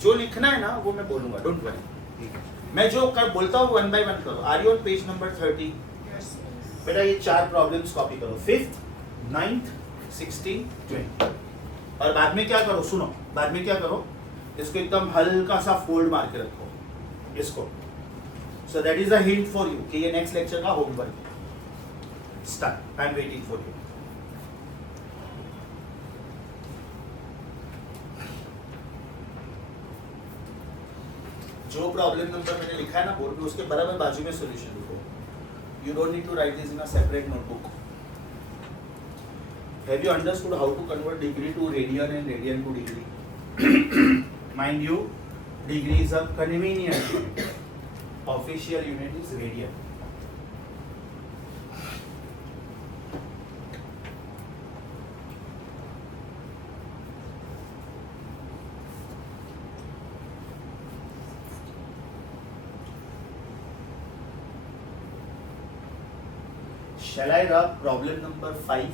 जो लिखना है ना वो मैं बोलूंगा, डोंट वरी। मैं जो कर बोलता हूँ 1 by 1 करो। Are you on page number 30? बेटा ये 4 प्रॉब्लम्स कॉपी करो, 5th, 9th, 16, 20। और बाद में क्या करो, सुनो, बाद में क्या करो, इसको एकदम हल्का सा फोल्ड मार के रखो इसको। So that is a hint for you कि ये नेक्स्ट लेक्चर का होमवर्क है। Start, I am waiting for you. जो प्रॉब्लम नंबर मैंने लिखा है ना बोर्ड पे, उसके बराबर बाजू में सॉल्यूशन लिखो। You don't need to write this in a separate notebook. Have you understood how to convert degree to radian and radian to degree? Mind you, degree is a convenient unit. Official unit is radian. Shall I rub problem number 5?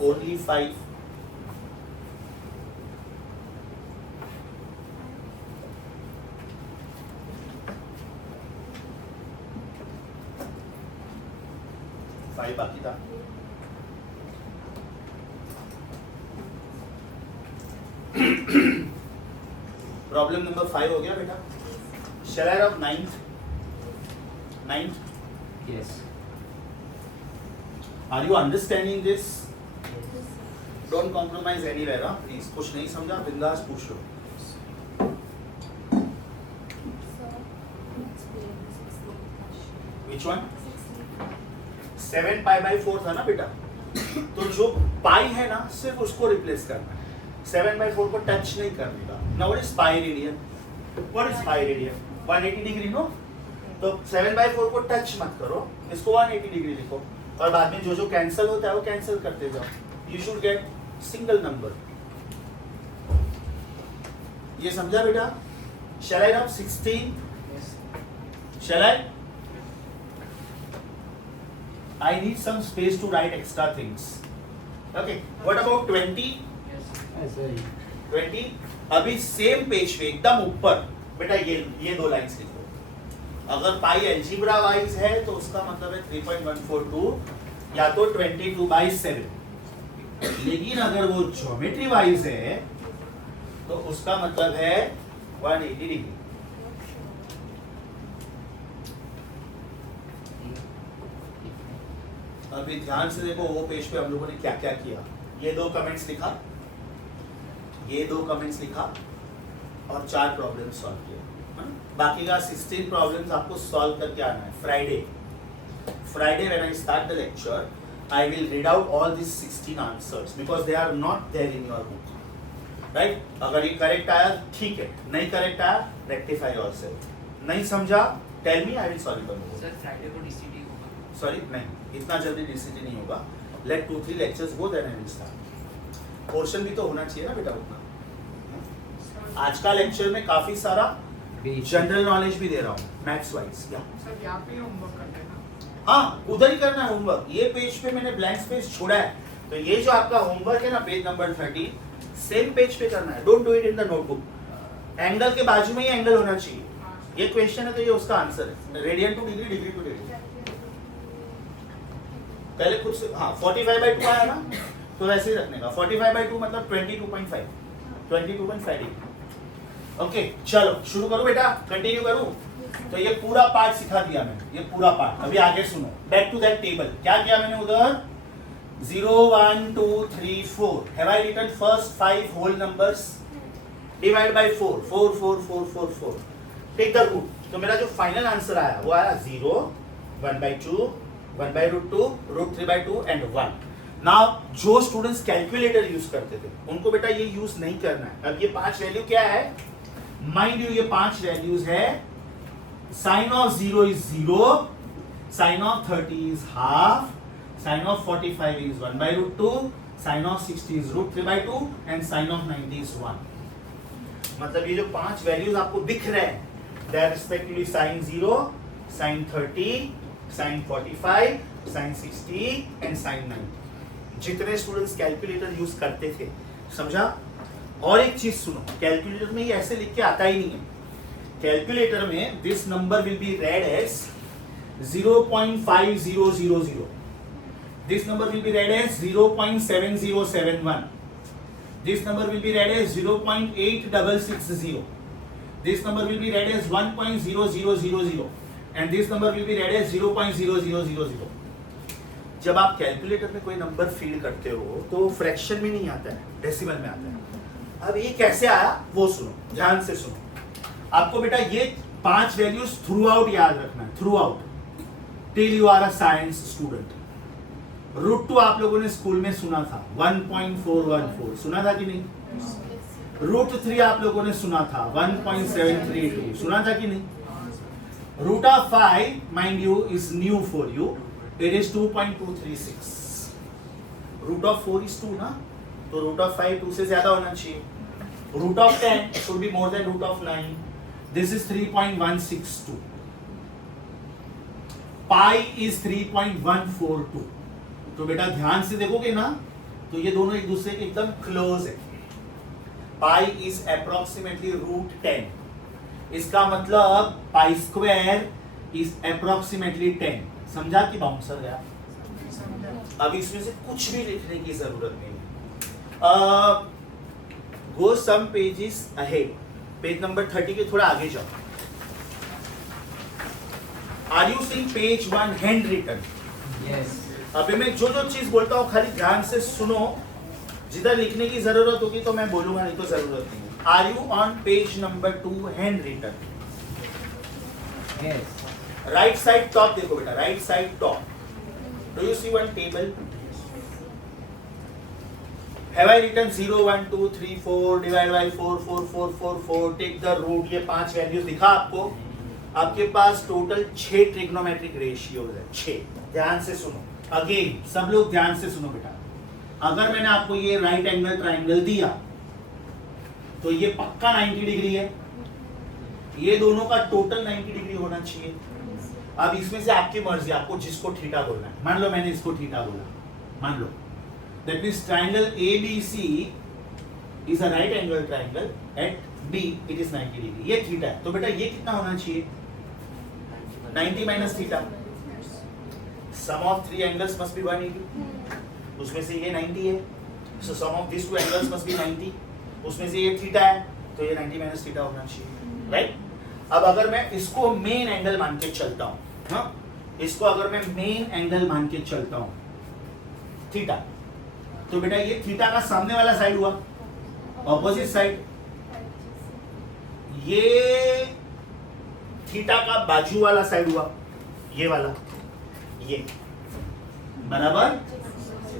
Only 5. Five बाकी था। Problem number 5 हो गया बेटा। Shall I rub 9th? 9th? Yes. Are you understanding this? Don't compromise anywhere, huh? Please. कुछ नहीं समझा, बिंदास पूछ लो। Which one? 7 pi by 4 था ना बेटा, तो जो पाई है ना सिर्फ उसको रिप्लेस करना है, 7 by 4 को टच नहीं करने का। Now what is pi radian? What is pi radian? 180 degree no, तो 7 by 4 को टच मत करो, इसको 180 डिग्री लिखो, और बाद में जो जो कैंसिल होता है वो कैंसिल करते जाओ। You should get single number. ये समझा बेटा? Shall I rub 16? Shall I? I need some space to write extra things. Okay. What about 20? ऐसा ही। 20? अभी सेम पेज पे एकदम ऊपर बेटा ये 2 लाइन्स लिखो। अगर पाई एल्जीब्रा वाइज है तो उसका मतलब है 3.142 या तो 22/7। लेकिन अगर वो ज्योमेट्री वाइज है तो उसका मतलब है 180 डिग्री। अभी ध्यान से देखो वो पेज पे हम लोगों ने क्या क्या किया। ये 2 कमेंट्स लिखा, ये 2 कमेंट्स लिखा और 4 प्रॉब्लम सॉल्व किया। बाकी का 16 प्रॉब्लम्स आपको सॉल्व करके आना है। Friday when I start the lecture I will read out all these 16 answers because they are not there in your book, right? अगर ये करेक्ट आया ठीक है, नहीं करेक्ट आया rectify yourself, नहीं समझा tell me, I will solve it. Sir Friday को डीसीटी होगा? Sorry, नहीं, इतना जल्दी DCT नहीं होगा। Let 2-3 lectures go then I will start. Portion भी तो होना चाहिए ना बेटा उतना। आज का लेक्चर में काफी सारा जनरल नॉलेज भी दे रहा हूँ मैथ्स वाइज। क्या सर यहाँ पे होमवर्क करते हैं ना? हाँ, उधर ही करना है होमवर्क। ये पेज पे मैंने ब्लैंक स्पेस छोड़ा है, तो ये जो आपका होमवर्क है ना पेज नंबर 30 सेम पेज पे करना है। Don't do it in the notebook. Angle के बाजू में ही एंगल होना चाहिए। ये क्वेश्चन है तो ये उसका आंसर है, radian to degree, degree two degree. पहले खुद से हाँ 45/2 आया ना, तो वैसे ही रखने का। 45/2 मतलब 22.5 डिग्री। ओके चलो शुरू करो बेटा, कंटिन्यू करूं। तो ये पूरा पार्ट सिखा दिया मैंने, ये पूरा पार्ट। अभी आगे सुनो, बैक टू दैट टेबल। क्या किया मैंने उधर? 0 1 2 3 4 have I written first 5 whole numbers divide by 4 4 4 4 4 4। Take the root, तो मेरा जो फाइनल आंसर आया वो आया 0, 1/2, 1/√2, √3/2 एंड 1. नाउ जो स्टूडेंट्स कैलकुलेटर यूज करते थे उनको बेटा ये यूज नहीं करना है. अब ये 5 वैल्यू क्या है? माइंड यू, ये 5 वैल्यूज है. Sine of 0 is 0, sine of 30 is half, sine of 45 is 1/√2, sine of 60 is √3/2 and sine of 90 is 1. मतलब ये जो 5 वैल्यूज आपको दिख रहे हैं they are respectively sine 0, sine 30, sine 45, sine 60 and sine 90. जितने स्टूडेंट्स कैलकुलेटर यूज करते थे, समझा? और एक चीज सुनो, कैलकुलेटर में ये ऐसे लिख के आता ही नहीं है. कैलकुलेटर में this number will be read as 0.5000. This number will be read as 0.7071. This number will be read as 0.8660. This number will be read as 1.0000. And this number will be read as 0.0000. जब आप calculator में कोई number feed करते हो तो fraction में नहीं आता है, डेसिमल में आता है. अब ये कैसे आया वो सुनो, ध्यान से सुनो. आपको बेटा ये 5 वैल्यूज थ्रू आउट याद रखना है, throughout, till you are a science student. √2 आप लोगों ने स्कूल में सुना था, 1.414 सुना था कि नहीं? √3 आप लोगों ने सुना था, 1.732 सुना था कि नहीं? √5 mind you is new for you, it is 2.236. √4 is 2 ना, तो √5 2 से ज्यादा होना चाहिए. √10 should be more than √9. This is 3.162. Pi is 3.142. तो बेटा ध्यान से देखोगे ना तो ये दोनों एक दूसरे के एकदम क्लोज है. Pi is approximately √10. इसका मतलब पाई स्क्वायर इज अप्रोक्सीमेटली 10. समझा कि बाउंसर गया? अब इसमें से कुछ भी लिखने की जरूरत नहीं. Go some pages ahead, page number 30 के थोड़ा आगे जाओ. Are you seeing page 1 handwritten? Yes. अभी मैं जो जो चीज बोलता हूँ खाली ध्यान से सुनो. जिधर लिखने की जरूरत होगी तो मैं बोलूंगा, नहीं तो जरूरत नहीं. Are you on page number 2 handwritten? Yes. Right side top देखो बेटा, right side top. Do you see one table? Have I written 0 1 2 3 4 divide by 4 4 4 4 4 take the root. ये 5 वैल्यूज दिखा आपको. आपके पास टोटल 6 ट्रिग्नोमेट्रिक रेशियोज है. 6. ध्यान से सुनो. अगेन सब लोग ध्यान से सुनो बेटा. अगर मैंने आपको ये राइट एंगल ट्राइंगल दिया तो ये पक्का 90 डिग्री है. ये दोनों का टोटल 90 डिग्री होना चाहिए. अब इसमें से आपकी मर्जी, आपको जिसको थीटा बोलना है. मान लो मैंने इसको थीटा बोला, मान लो. That means triangle ABC is a right angle triangle, at B it is 90 degree. ये थीटा है. तो बेटा ये कितना होना चाहिए? 90 minus theta. Sum of 3 angles must be 180. उसमें से ये 90 है, so sum of this 2 angles must be 90. उसमें से ये थीटा है तो ये 90 माइनस थीटा होना चाहिए, राइट? अब अगर मैं इसको मेन एंगल मान के चलता हूं, हाँ, इसको अगर मैं मेन एंगल मान के चलता हूं थीटा, तो बेटा ये थीटा का सामने वाला साइड हुआ, ऑपोजिट साइड. ये थीटा का बाजू वाला साइड हुआ, ये वाला, ये बराबर.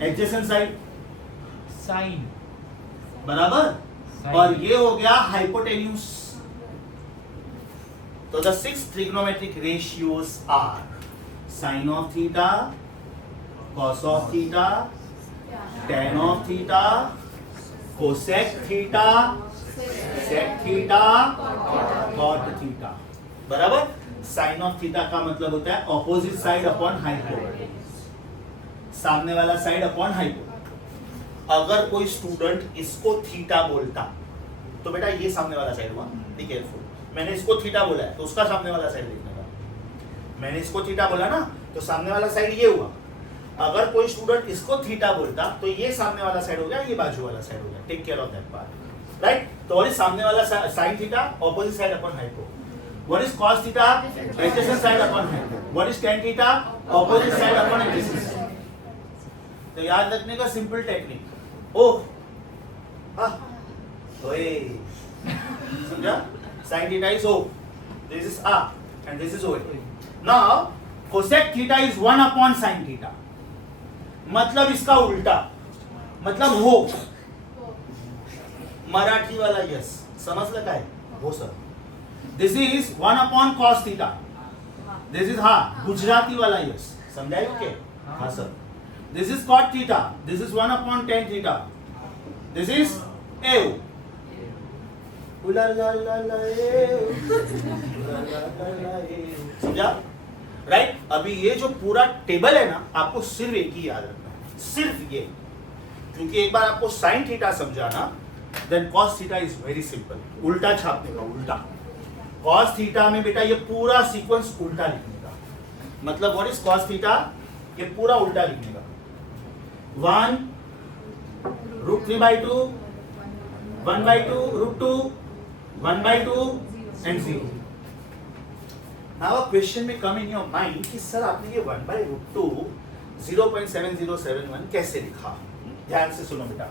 Adjacent side Sine. बराबर. Sine. और ये हो गया हाइपोटेन्यूज. तो the 6 trigonometric ratios are sine of theta, cos of theta, tan of theta, cosec theta, sec theta, cot theta. बराबर. साइन ऑफ थीटा का मतलब होता है ऑपोजिट साइड अपॉन हाइपो, सामने वाला साइड अपॉन हाइपो. अगर कोई स्टूडेंट इसको थीटा बोलता तो बेटा ये सामने वाला साइड हुआ. Be careful. मैंने इसको थीटा बोला है तो उसका सामने वाला साइड लिखने का. मैंने इसको थीटा बोला ना तो सामने वाला साइड ये हुआ. अगर कोई स्टूडेंट इसको थीटा बोलता तो ये सामने वाला साइड हो गया, ये बाजू वाला साइड हो गया. Take care of that part, right? तो और सामने वाला sine theta opposite side upon hypo. What is cos theta? Adjacent side upon hypo. What is tan theta? Opposite side upon adjacent side. तो याद रखने का सिंपल टेक्निक. ओह, ओए, समझा? Sin theta is O. This is A. and this is OA. Now cosec theta is 1 upon sin theta. मतलब इसका उल्टा, मतलब हो, मराठी वाला यस समजलं काय हो sir. This is 1 upon cos theta. This is हा गुजराती वाला यस समझायो के हाँ sir. This is cot theta. This is 1 upon tan theta. This is एव. समझा राइट. अभी ये जो पूरा टेबल है ना आपको सिर्फ एक ही याद रखना है, सिर्फ ये, क्योंकि एक बार आपको साइन थीटा समझा ना then cos theta is very simple. उल्टा छापने का, उल्टा कॉस थीटा में बेटा ये पूरा सीक्वेंस उल्टा लिखने का. मतलब व्हाट इज कॉस थीटा, ये पूरा उल्टा लिखने का. 1 √3/2 1/2 √2 1/2 and 0. Now a question may come in your mind कि सर आपने ये 1/√2 0.7071 कैसे लिखा. ध्यान से सुनो बेटा.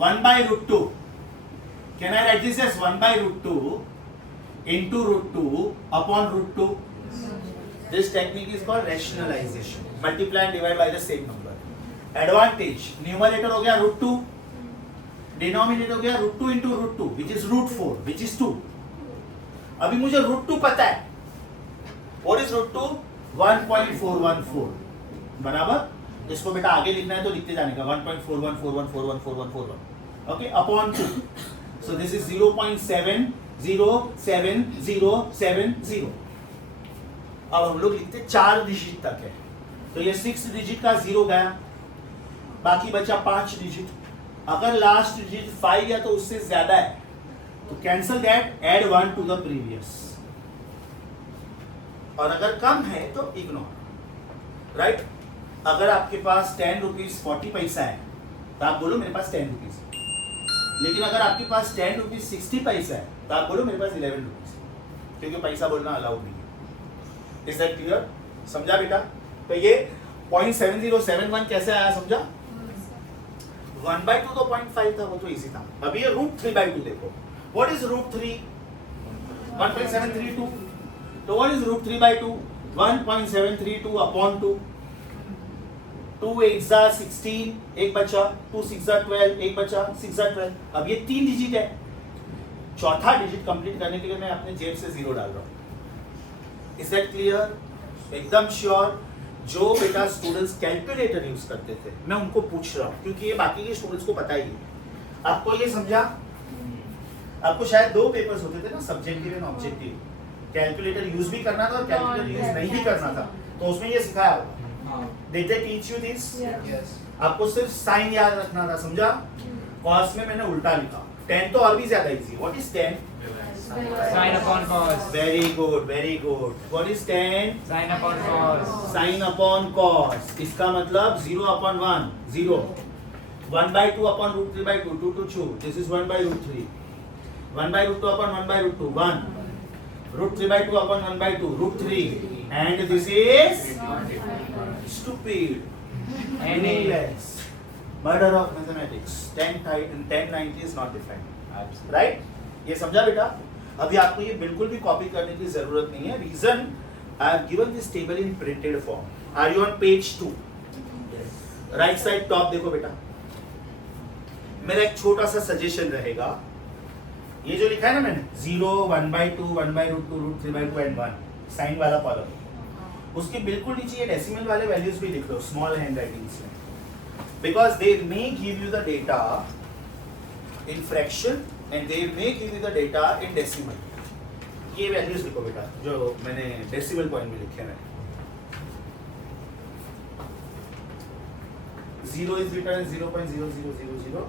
1/√2 can I write this as 1/√2 into √2 upon √2. This technique is called rationalization. Multiply and divide by the same number. Advantage, numerator हो गया √2, denominator हो गया √2 into √2 which is √4 which is 2. अभी मुझे √2 पता है. What is √2? 1.414. बराबर. इसको बेटा आगे लिखना है तो लिखते जाने का 1.4141414141. Okay upon 2. So this is 0.707070. अब हम लोग लिखते 4 डिजिट तक है तो ये 6 डिजिट का 0 गया, बाकी बचा 5 डिजिट. अगर लास्ट डिजिट 5 या तो उससे ज्यादा है तो cancel that, add 1 to the previous. और अगर कम है तो इग्नोर. राइट. अगर आपके पास 10 रुपीज 40 पैसा है तो आप बोलो मेरे पास 10 रुपीज. लेकिन अगर आपके पास 10 रुपीज 60 पैसा है तो आप बोलो मेरे पास 11 रुपीज, क्योंकि पैसा बोलना अलाउड नहीं है. Is that clear? समझा बेटा? तो ये 0.7071 कैसे आया समझा? 1/2 तो 0.5 था, वो तो इजी था. अभी ये √3/2 देखो. What is √3? 1.732. तो व्हाट इज √3/2? 1.732 अपॉन 2. 2 8 16, एक बचा. 2 6 12, एक बचा. 6 12. अब ये 3 डिजिट है. चौथा डिजिट कंप्लीट करने के लिए मैं अपने जेब से 0 डाल रहा हूँ. Is that clear? एकदम श्योर. जो बेटा स्टूडेंट्स कैलकुलेटर यूज करते थे मैं उनको पूछ रहा हूँ, क्योंकि ये बाकी के स्टूडेंट्स को पता ही है. आपको ये समझा? आपको शायद 2 पेपर्स होते थे ना, subjective and objective. Calculator use भी करना था और कैलकुलेटर यूज नहीं भी करना था, तो उसमें ये सिखाया होगा. Did they teach you this? Yes. आपको सिर्फ साइन याद रखना था. समझा? कॉस में मैंने उल्टा लिखा. 10 तो और भी ज्यादा easy. What is 10? Sin upon cos. Very good, very good. What is 10? Sin upon cos. Sine upon cos. इसका मतलब 0 upon 1 0. 1/2 upon √3/2 2 to 2. This is 1/√3. 1/√2 upon 1/√2 1. √3/2 upon 1/2 √3. And this is stupid. Meaningless. Murder of mathematics. 1090 is not defined. Right? ये समझा बेटा? अभी आपको ये बिल्कुल भी कॉपी करने की जरूरत नहीं है. Reason I have given this table in printed form. Are you on page 2? Right side top देखो बेटा. मेरा एक छोटा सा सजेशन रहेगा. ये जो लिखा है ना मैंने 0 1/2 1/√2 √3/2 and 1 साइन वाला कॉलम, उसके बिल्कुल नीचे ये डेसिमल वाले वैल्यूज भी लिख लो स्मॉल हैंड राइटिंग से, because they may give you the data in fraction and they may give you the data in decimal. ये वैल्यूज लिखो बेटा जो मैंने डेसिमल पॉइंट में लिखे हैं. 0 is written as 0.0000.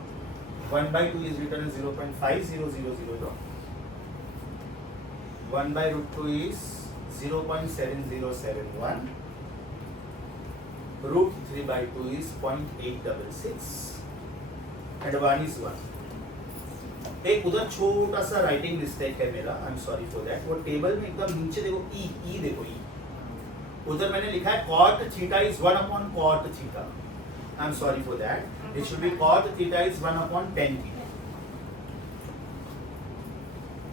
1/2 is written as 0.50000. 1/√2 is 0.7071. √3/2 is 0.866 and 1 is 1. एक उधर छोटा सा राइटिंग मिस्टेक है मेरा, I am sorry for that. वो टेबल में एकदम नीचे देखो ई देखो ई, उधर मैंने लिखा है cot theta is 1 upon cot theta. I am sorry for that. It should be cot theta is 1 upon tan theta.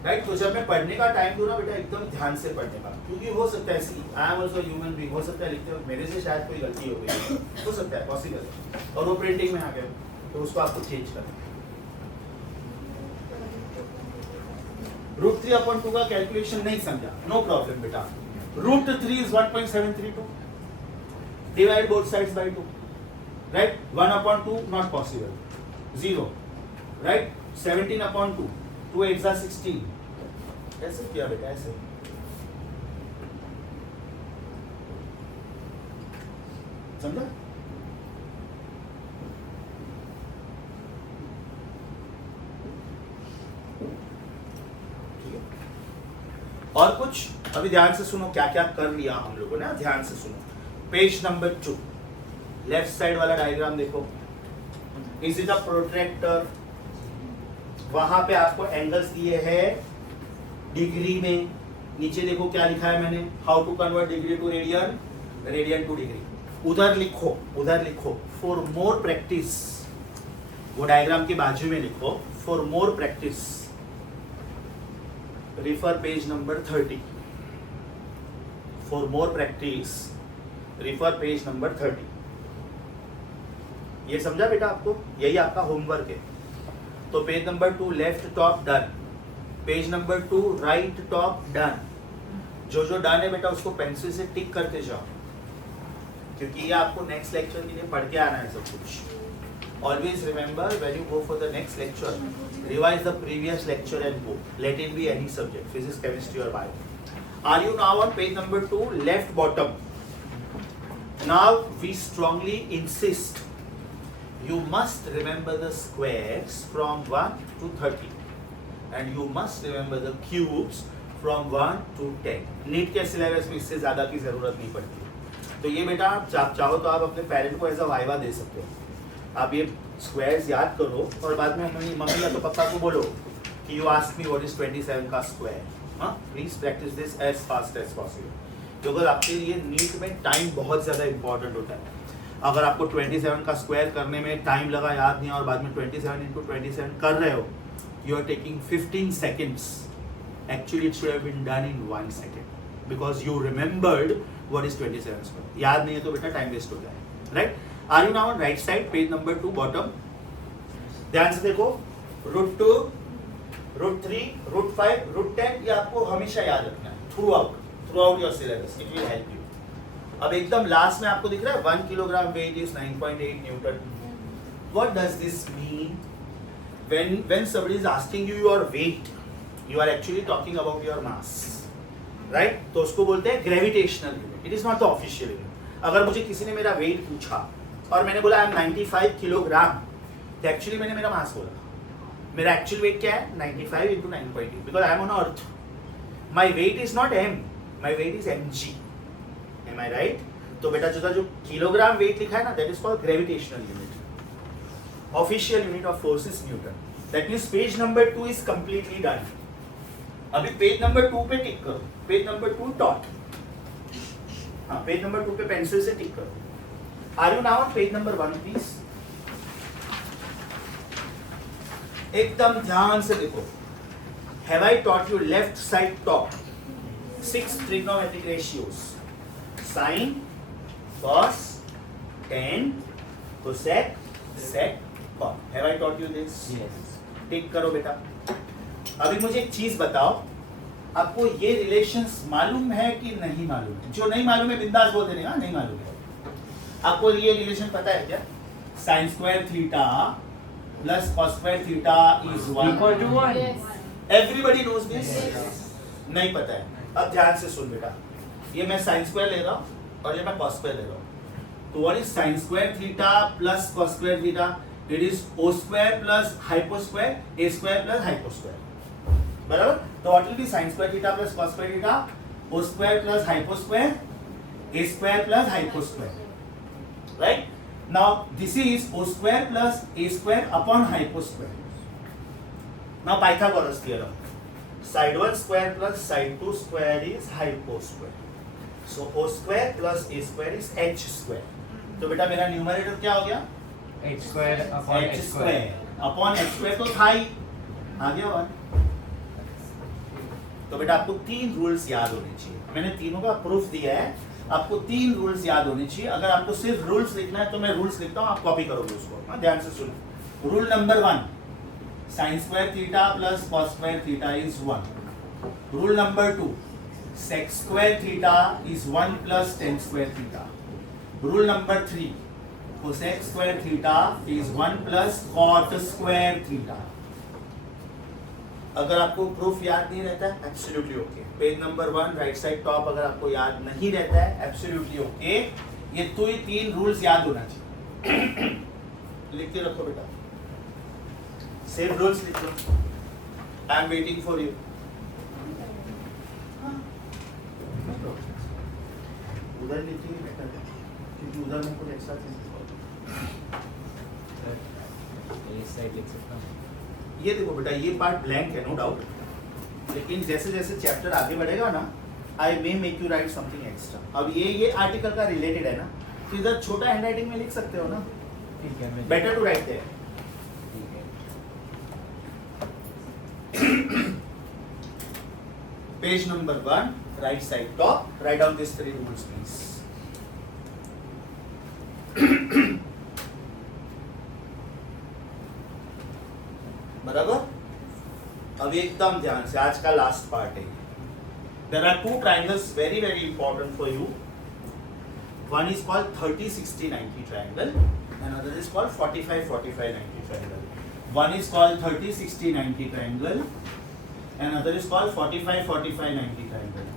Right. तो जब मैं पढ़ने का टाइम दूँ ना बेटा एकदम ध्यान से पढ़ने का, क्योंकि हो सकता है see I am also human being, हो सकता है लिखते वक्त मेरे से शायद कोई गलती हो गई, हो सकता है, पॉसिबल है, और वो प्रिंटिंग में आ गया तो उसको आपको चेंज करना है। √3/2 का कैलकुलेशन नहीं समझा, नो प्रॉब्लम बेटा। √3 is 1.732, divide both sides by 2, right. 1/2 not possible, 0, right. 17/2, 2 8 जा 16, ऐसे किया बेटा, ऐसे। समझा? और कुछ? अभी ध्यान से सुनो, क्या क्या कर लिया हम लोगों ने, ध्यान से सुनो। पेज नंबर 2, लेफ्ट साइड वाला डायग्राम देखो, इज इज अ प्रोट्रैक्टर। वहां पे आपको एंगल्स दिए हैं डिग्री में, नीचे देखो क्या लिखा है मैंने, how to convert degree to radian, radian to degree. उधर लिखो, उधर लिखो, फॉर मोर प्रैक्टिस, वो डायग्राम के बाजू में लिखो, for more practice refer page number 30. For more practice, refer page number 30. ये समझा बेटा आपको? यही आपका होमवर्क है। तो page number 2 left top done, page number 2 right top done. जो जो डन है बेटा उसको पेंसिल से टिक करते जाओ, क्योंकि ये आपको नेक्स्ट लेक्चर के लिए पढ़ के आना है सब कुछ। Always remember when you go for the next lecture, revise the previous lecture and go. Let it be any subject, physics, chemistry or bio. Are you now on page number 2, left bottom? Now we strongly insist you must remember the squares from 1 to 30 and you must remember the cubes from 1 to 10. NEET के syllabus में इससे ज़्यादा की ज़रूरत नहीं पड़ती। तो ये बेटा आप चाहो तो आप अपने पेरेंट को एज अ वाइवा दे सकते हो। आप ये स्क्वायर्स याद करो और बाद में मम्मी या तो पापा को बोलो कि you ask me what is 27 का स्क्वायर। हाँ, please practice this as fast as possible, क्योंकि आपके लिए नीट में टाइम बहुत ज़्यादा इंपॉर्टेंट होता है। अगर आपको 27 का स्क्वायर करने में टाइम लगा, याद नहीं, और बाद में 27 × 27 कर रहे हो, you are taking 15 seconds. Actually it should have been done in 1 second because you remembered what is 27 square. याद नहीं है तो बेटा टाइम वेस्ट होता है, right. Are you now on right side, page number 2 bottom? ध्यान से देखो, √2, √3, √5, √10, ये आपको हमेशा याद रखना है through out your syllabus, it will help you. अब एकदम लास्ट में आपको दिख रहा है 1 kilogram weight is 9.8 Newton. What does this mean? When somebody is asking you your weight, you are actually talking about your mass, right? तो उसको बोलते हैं gravitational unit, it is not the official unit. अगर मुझे किसी ने मेरा wait पूछा और मैंने बोला आई एम 95 किलोग्राम, तो एक्चुअली मैंने मेरा मास बोला। मेरा एक्चुअल वेट क्या है? 95 × 9.8, because I am on earth. My weight is not m, my weight is mg, am I right? तो बेटा जो किलोग्राम वेट लिखा है ना, that is called gravitational unit. Official unit of force is newton. That means page number 2 is completely done. अभी page number 2 पे tick करो, page number 2 dot, हाँ पेज नंबर 2 पे पेंसिल से टिक करो। Are you now on page number 1 please? एकदम ध्यान से देखो, have I taught you left side top 6 trigonometric ratios, sin, cos, tan, cosec, sec, cot. Have I taught you this? Yes. टिक करो बेटा। अभी मुझे एक चीज बताओ, आपको ये रिलेशंस मालूम है कि नहीं मालूम है? जो नहीं मालूम है बिंदास बोल देने का, नहीं मालूम है। आपको ये रिलेशन पता है क्या? sin square theta plus cos square theta is 1 Equal to 1. Everybody knows this? नहीं पता है? अब ध्यान से सुन बेटा, ये मैं sin square ले रहा हूँ और ये मैं cos square ले रहा हूँ। तो what is sin square theta plus cos square theta? It is o square plus hypo square, a square plus hypo square. बराबर? तो what will be sin square theta plus cos square theta? O square plus hypo square, a square plus hypo square. Right? Now this is o square plus a square upon hypo square. Now Pythagoras theorem. Side 1 square plus side 2 square is hypo square. So o square plus a square is h square. तो बेटा मेरा numerator क्या हो गया? h² upon h h². square upon h square तो था ही, आ गया 1। तो बेटा आपको 3 रूल्स याद होने चाहिए। मैंने तीनों का प्रूफ दिया है, आपको 3 रूल्स याद होने चाहिए। अगर आपको सिर्फ रूल्स लिखना है तो मैं रूल्स लिखता हूँ, आप कॉपी करोगे उसको। हाँ, ध्यान से सुनो। Rule number 1, sin square theta plus cos square theta is 1. Rule number 2, sec square theta is 1 plus tan square theta. Rule number 3, cosec square theta is 1 plus cot square theta. अगर आपको proof याद नहीं रहता है absolutely okay. Page number 1 right side top अगर आपको याद नहीं रहता है एब्सोल्युटली ओके। ये 3 रूल्स याद होना चाहिए। लिख के रखो बेटा, सेम रूल्स लिख लो। I am waiting for you. उधर लिखिए बेटर है, क्योंकि उधर में कुछ एक्स्ट्रा चीज इस साइड लिख सकता हूँ। ये देखो बेटा, ये पार्ट ब्लैंक है नो डाउट, लेकिन जैसे जैसे चैप्टर आगे बढ़ेगा ना I may make you write something extra. अब ये आर्टिकल का रिलेटेड है ना, तो इधर छोटा हैंडराइटिंग में लिख सकते हो ना, ठीक है, मैं बेटर टू राइट देयर। ठीक है। Page number 1 right side top, right down this 3 rules please. बराबर। अब एकदम ध्यान से, आज का लास्ट पार्ट है। There are 2 triangles very very important for you. One is called 30-60-90 triangle, another is called 45-45-90 triangle. One is called 30-60-90 triangle, another is called 45-45-90 triangle.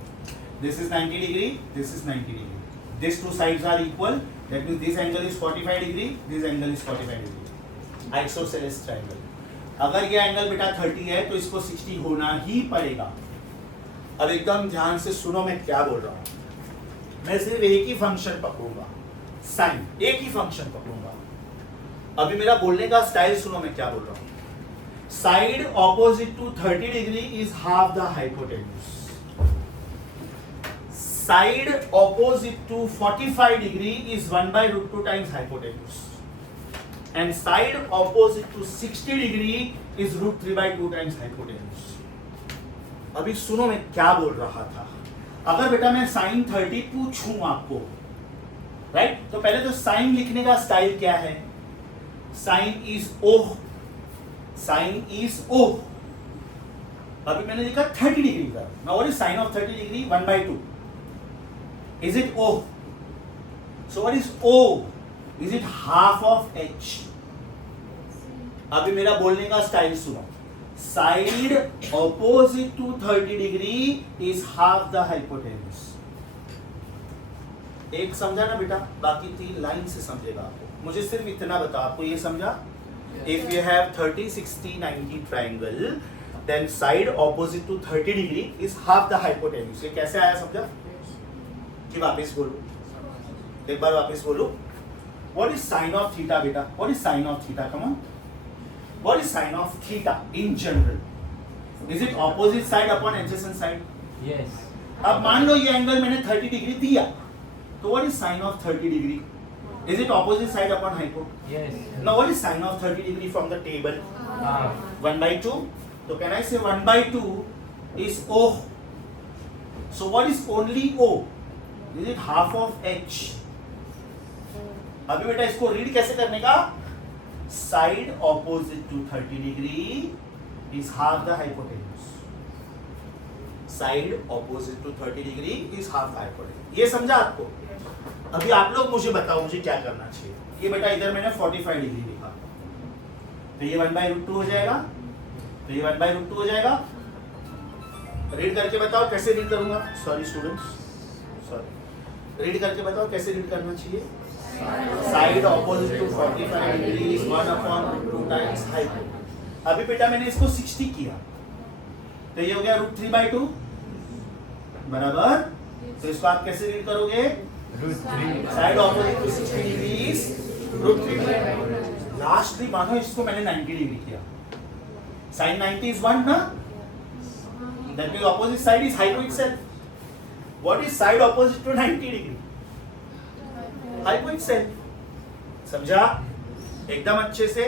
This is 90 degree, this is 90 degree. These two sides are equal, that means this angle is 45 degree, this angle is 45 degree. Isosceles triangle. अगर ये angle बेटा 30 है तो इसको 60 होना ही पड़ेगा। अब एकदम ध्यान से सुनो मैं क्या बोल रहा हूँ। मैं सिर्फ एक ही फंक्शन पकड़ूंगा, साइन, एक ही फंक्शन पकड़ूंगा। अभी मेरा बोलने का स्टाइल सुनो मैं क्या बोल रहा हूं। Side opposite to 30 degree is half the hypotenuse. Side opposite to 45 degree is 1/√2 times hypotenuse, and side opposite to 60 degree is √3/2 times hypotenuse. अभी सुनो मैं क्या बोल रहा था। अगर बेटा मैं साइन 30 पूछूं आपको, राइट, तो पहले तो साइन लिखने का स्टाइल क्या है। Sine is O, sine is O. अभी मैंने लिखा 30 डिग्री का। Now what is sine of 30 degree? 1/2। Is it O? So what is O? Is it half of H? अभी मेरा बोलने का स्टाइल सुनो। Side opposite to 30 degree is half the hypotenuse. एक समझा ना बेटा, बाकी 3 लाइन से समझेगा आपको। मुझे सिर्फ इतना बता, आपको ये समझा? If you have 30-60-90 triangle, then side opposite to 30 degree is half the hypotenuse. ये कैसे आया समझा? कि वापस बोलो, एक बार वापस बोलो। What is sin of theta बेटा? What is sin of theta? Come on. What is sin of theta in general? Is it opposite side upon adjacent side? Yes. अब मान लो ये एंगल मैंने 30 डिग्री दिया, तो what is sin of 30 degree? Is it opposite side upon hypo? Yes. Now what is sin of 30 degree from the table? Half. 1/2. So can I say 1/2 is O? So what is only O? Is it half of H? अभी बेटा इसको read कैसे करने का? Side opposite to 30 degree is half the hypotenuse. Side opposite to 30 degree is half the hypotenuse. ये समझा आपको? अभी आप लोग मुझे बताओ मुझे क्या करना चाहिए। ये बेटा इधर मैंने 45 डिग्री लिखा, तो ये 1/√2 हो जाएगा, तो ये 1/√2 हो जाएगा। रीड करके बताओ कैसे रीड करूंगा। सॉरी स्टूडेंट्स, सॉरी, रीड करके बताओ कैसे रीड करना चाहिए। Side opposite to 45 degree is 1/√2 times hypo. अभी बेटा मैंने इसको 60 किया, तो ये हो गया √3/2 बराबर। तो इसको आप कैसे रीड करोगे? √3. Side opposite to 60 degree is √3/2। Lastly मानो इसको मैंने 90 डिग्री किया, साइन 90 इज 1 ना, that means opposite side is hypo itself. What is side opposite to 90 degree? Hypo itself. समझा एकदम अच्छे से।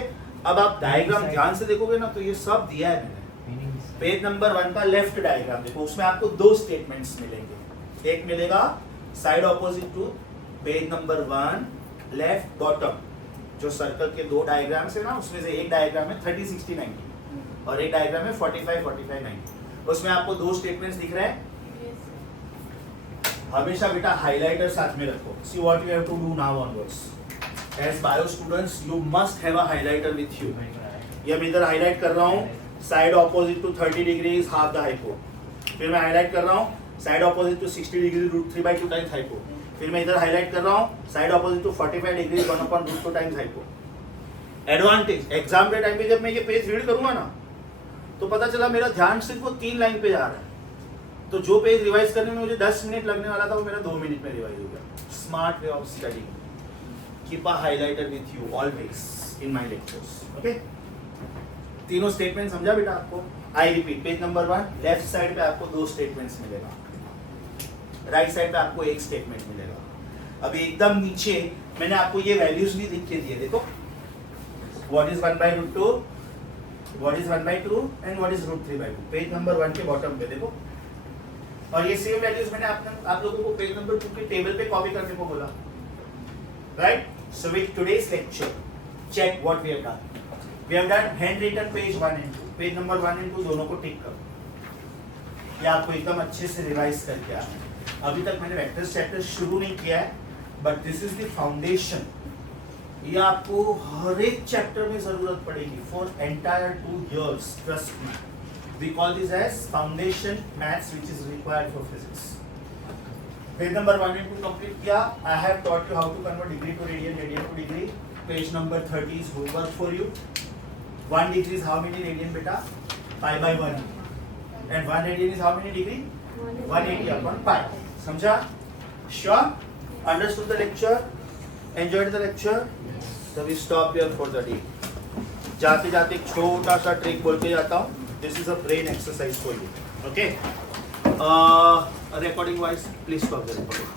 अब आप डायग्राम ध्यान से देखोगे ना तो ये सब दिया है मैंने। Meaning पेज नंबर 1 का लेफ्ट डायग्राम देखो, उसमें आपको दो स्टेटमेंट्स मिलेंगे। एक मिलेगा side opposite to page number 1 left bottom, जो सर्कल के दो डायग्राम्स है ना, उसमें से एक डायग्राम है 30 60 90 और एक डायग्राम है 45 45 90। उसमें आपको दो स्टेटमेंट्स दिख रहे हैं। हमेशा बेटा हाइलाइटर साथ में रखो। See what you have to do now onwards, as bio students you must have a highlighter with you. ये मैं इधर हाईलाइट कर रहा हूँ, side opposite to 30 degrees half the hypo. फिर मैं हाईलाइट कर रहा हूँ side opposite to 60 degree √3/2 times hypo. फिर मैं इधर हाईलाइट कर रहा हूँ side opposite to 45 degree 1/√2 times hypo. Advantage, exam के टाइम पे जब मैं ये पेज रीड करूंगा ना, तो पता चला मेरा ध्यान सिर्फ वो 3 लाइन पे जा रहा है। तो जो पेज रिवाइज करने में मुझे 10 मिनट लगने वाला था, वो मेरा 2 मिनट में रिवाइज हो गया। Smart way of study. Keep a highlighter with you always in my lectures. Okay, तीनों स्टेटमेंट समझा बेटा आपको? I repeat, page number 1 left side पे आपको दो स्टेटमेंट्स मिलेगा, राइट साइड पे आपको एक स्टेटमेंट मिलेगा। अभी एकदम नीचे मैंने आपको ये वैल्यूज भी लिख के दिए, देखो what is 1/√2, what is 1/2 and what is √3/2। Page number 1 के बॉटम पे देखो। और ये सेम वैल्यूज मैंने आप लोगों को पेज नंबर 2 के टेबल पे कॉपी करने को बोला, right? So with today's lecture check what we have done. We have done handwritten page 1 and 2। Page number 1 and 2 दोनों को टिक करो। ये आपको एकदम अच्छे से रिवाइज करके आना है। अभी तक मैंने वेक्टर्स चैप्टर शुरू नहीं किया है, but this is the foundation. ये आपको हर एक चैप्टर में जरूरत पड़ेगी for entire 2 years, trust me. We call this as foundation maths which is required for physics. Page number 1 and 2 complete किया. I have taught you how to convert degree to radian, radian to degree. Page number 30 is homework for you. 1 degree is how many radian beta? Pi/1. And 1 radian is how many degree? 180/pi. समझा? Sure? Understood the lecture? Enjoyed the lecture? So we stop here for the day. जाते जाते एक छोटा सा trick बोल के जाता हूँ. This is a brain exercise for you. Okay? Recording wise, please stop the recording.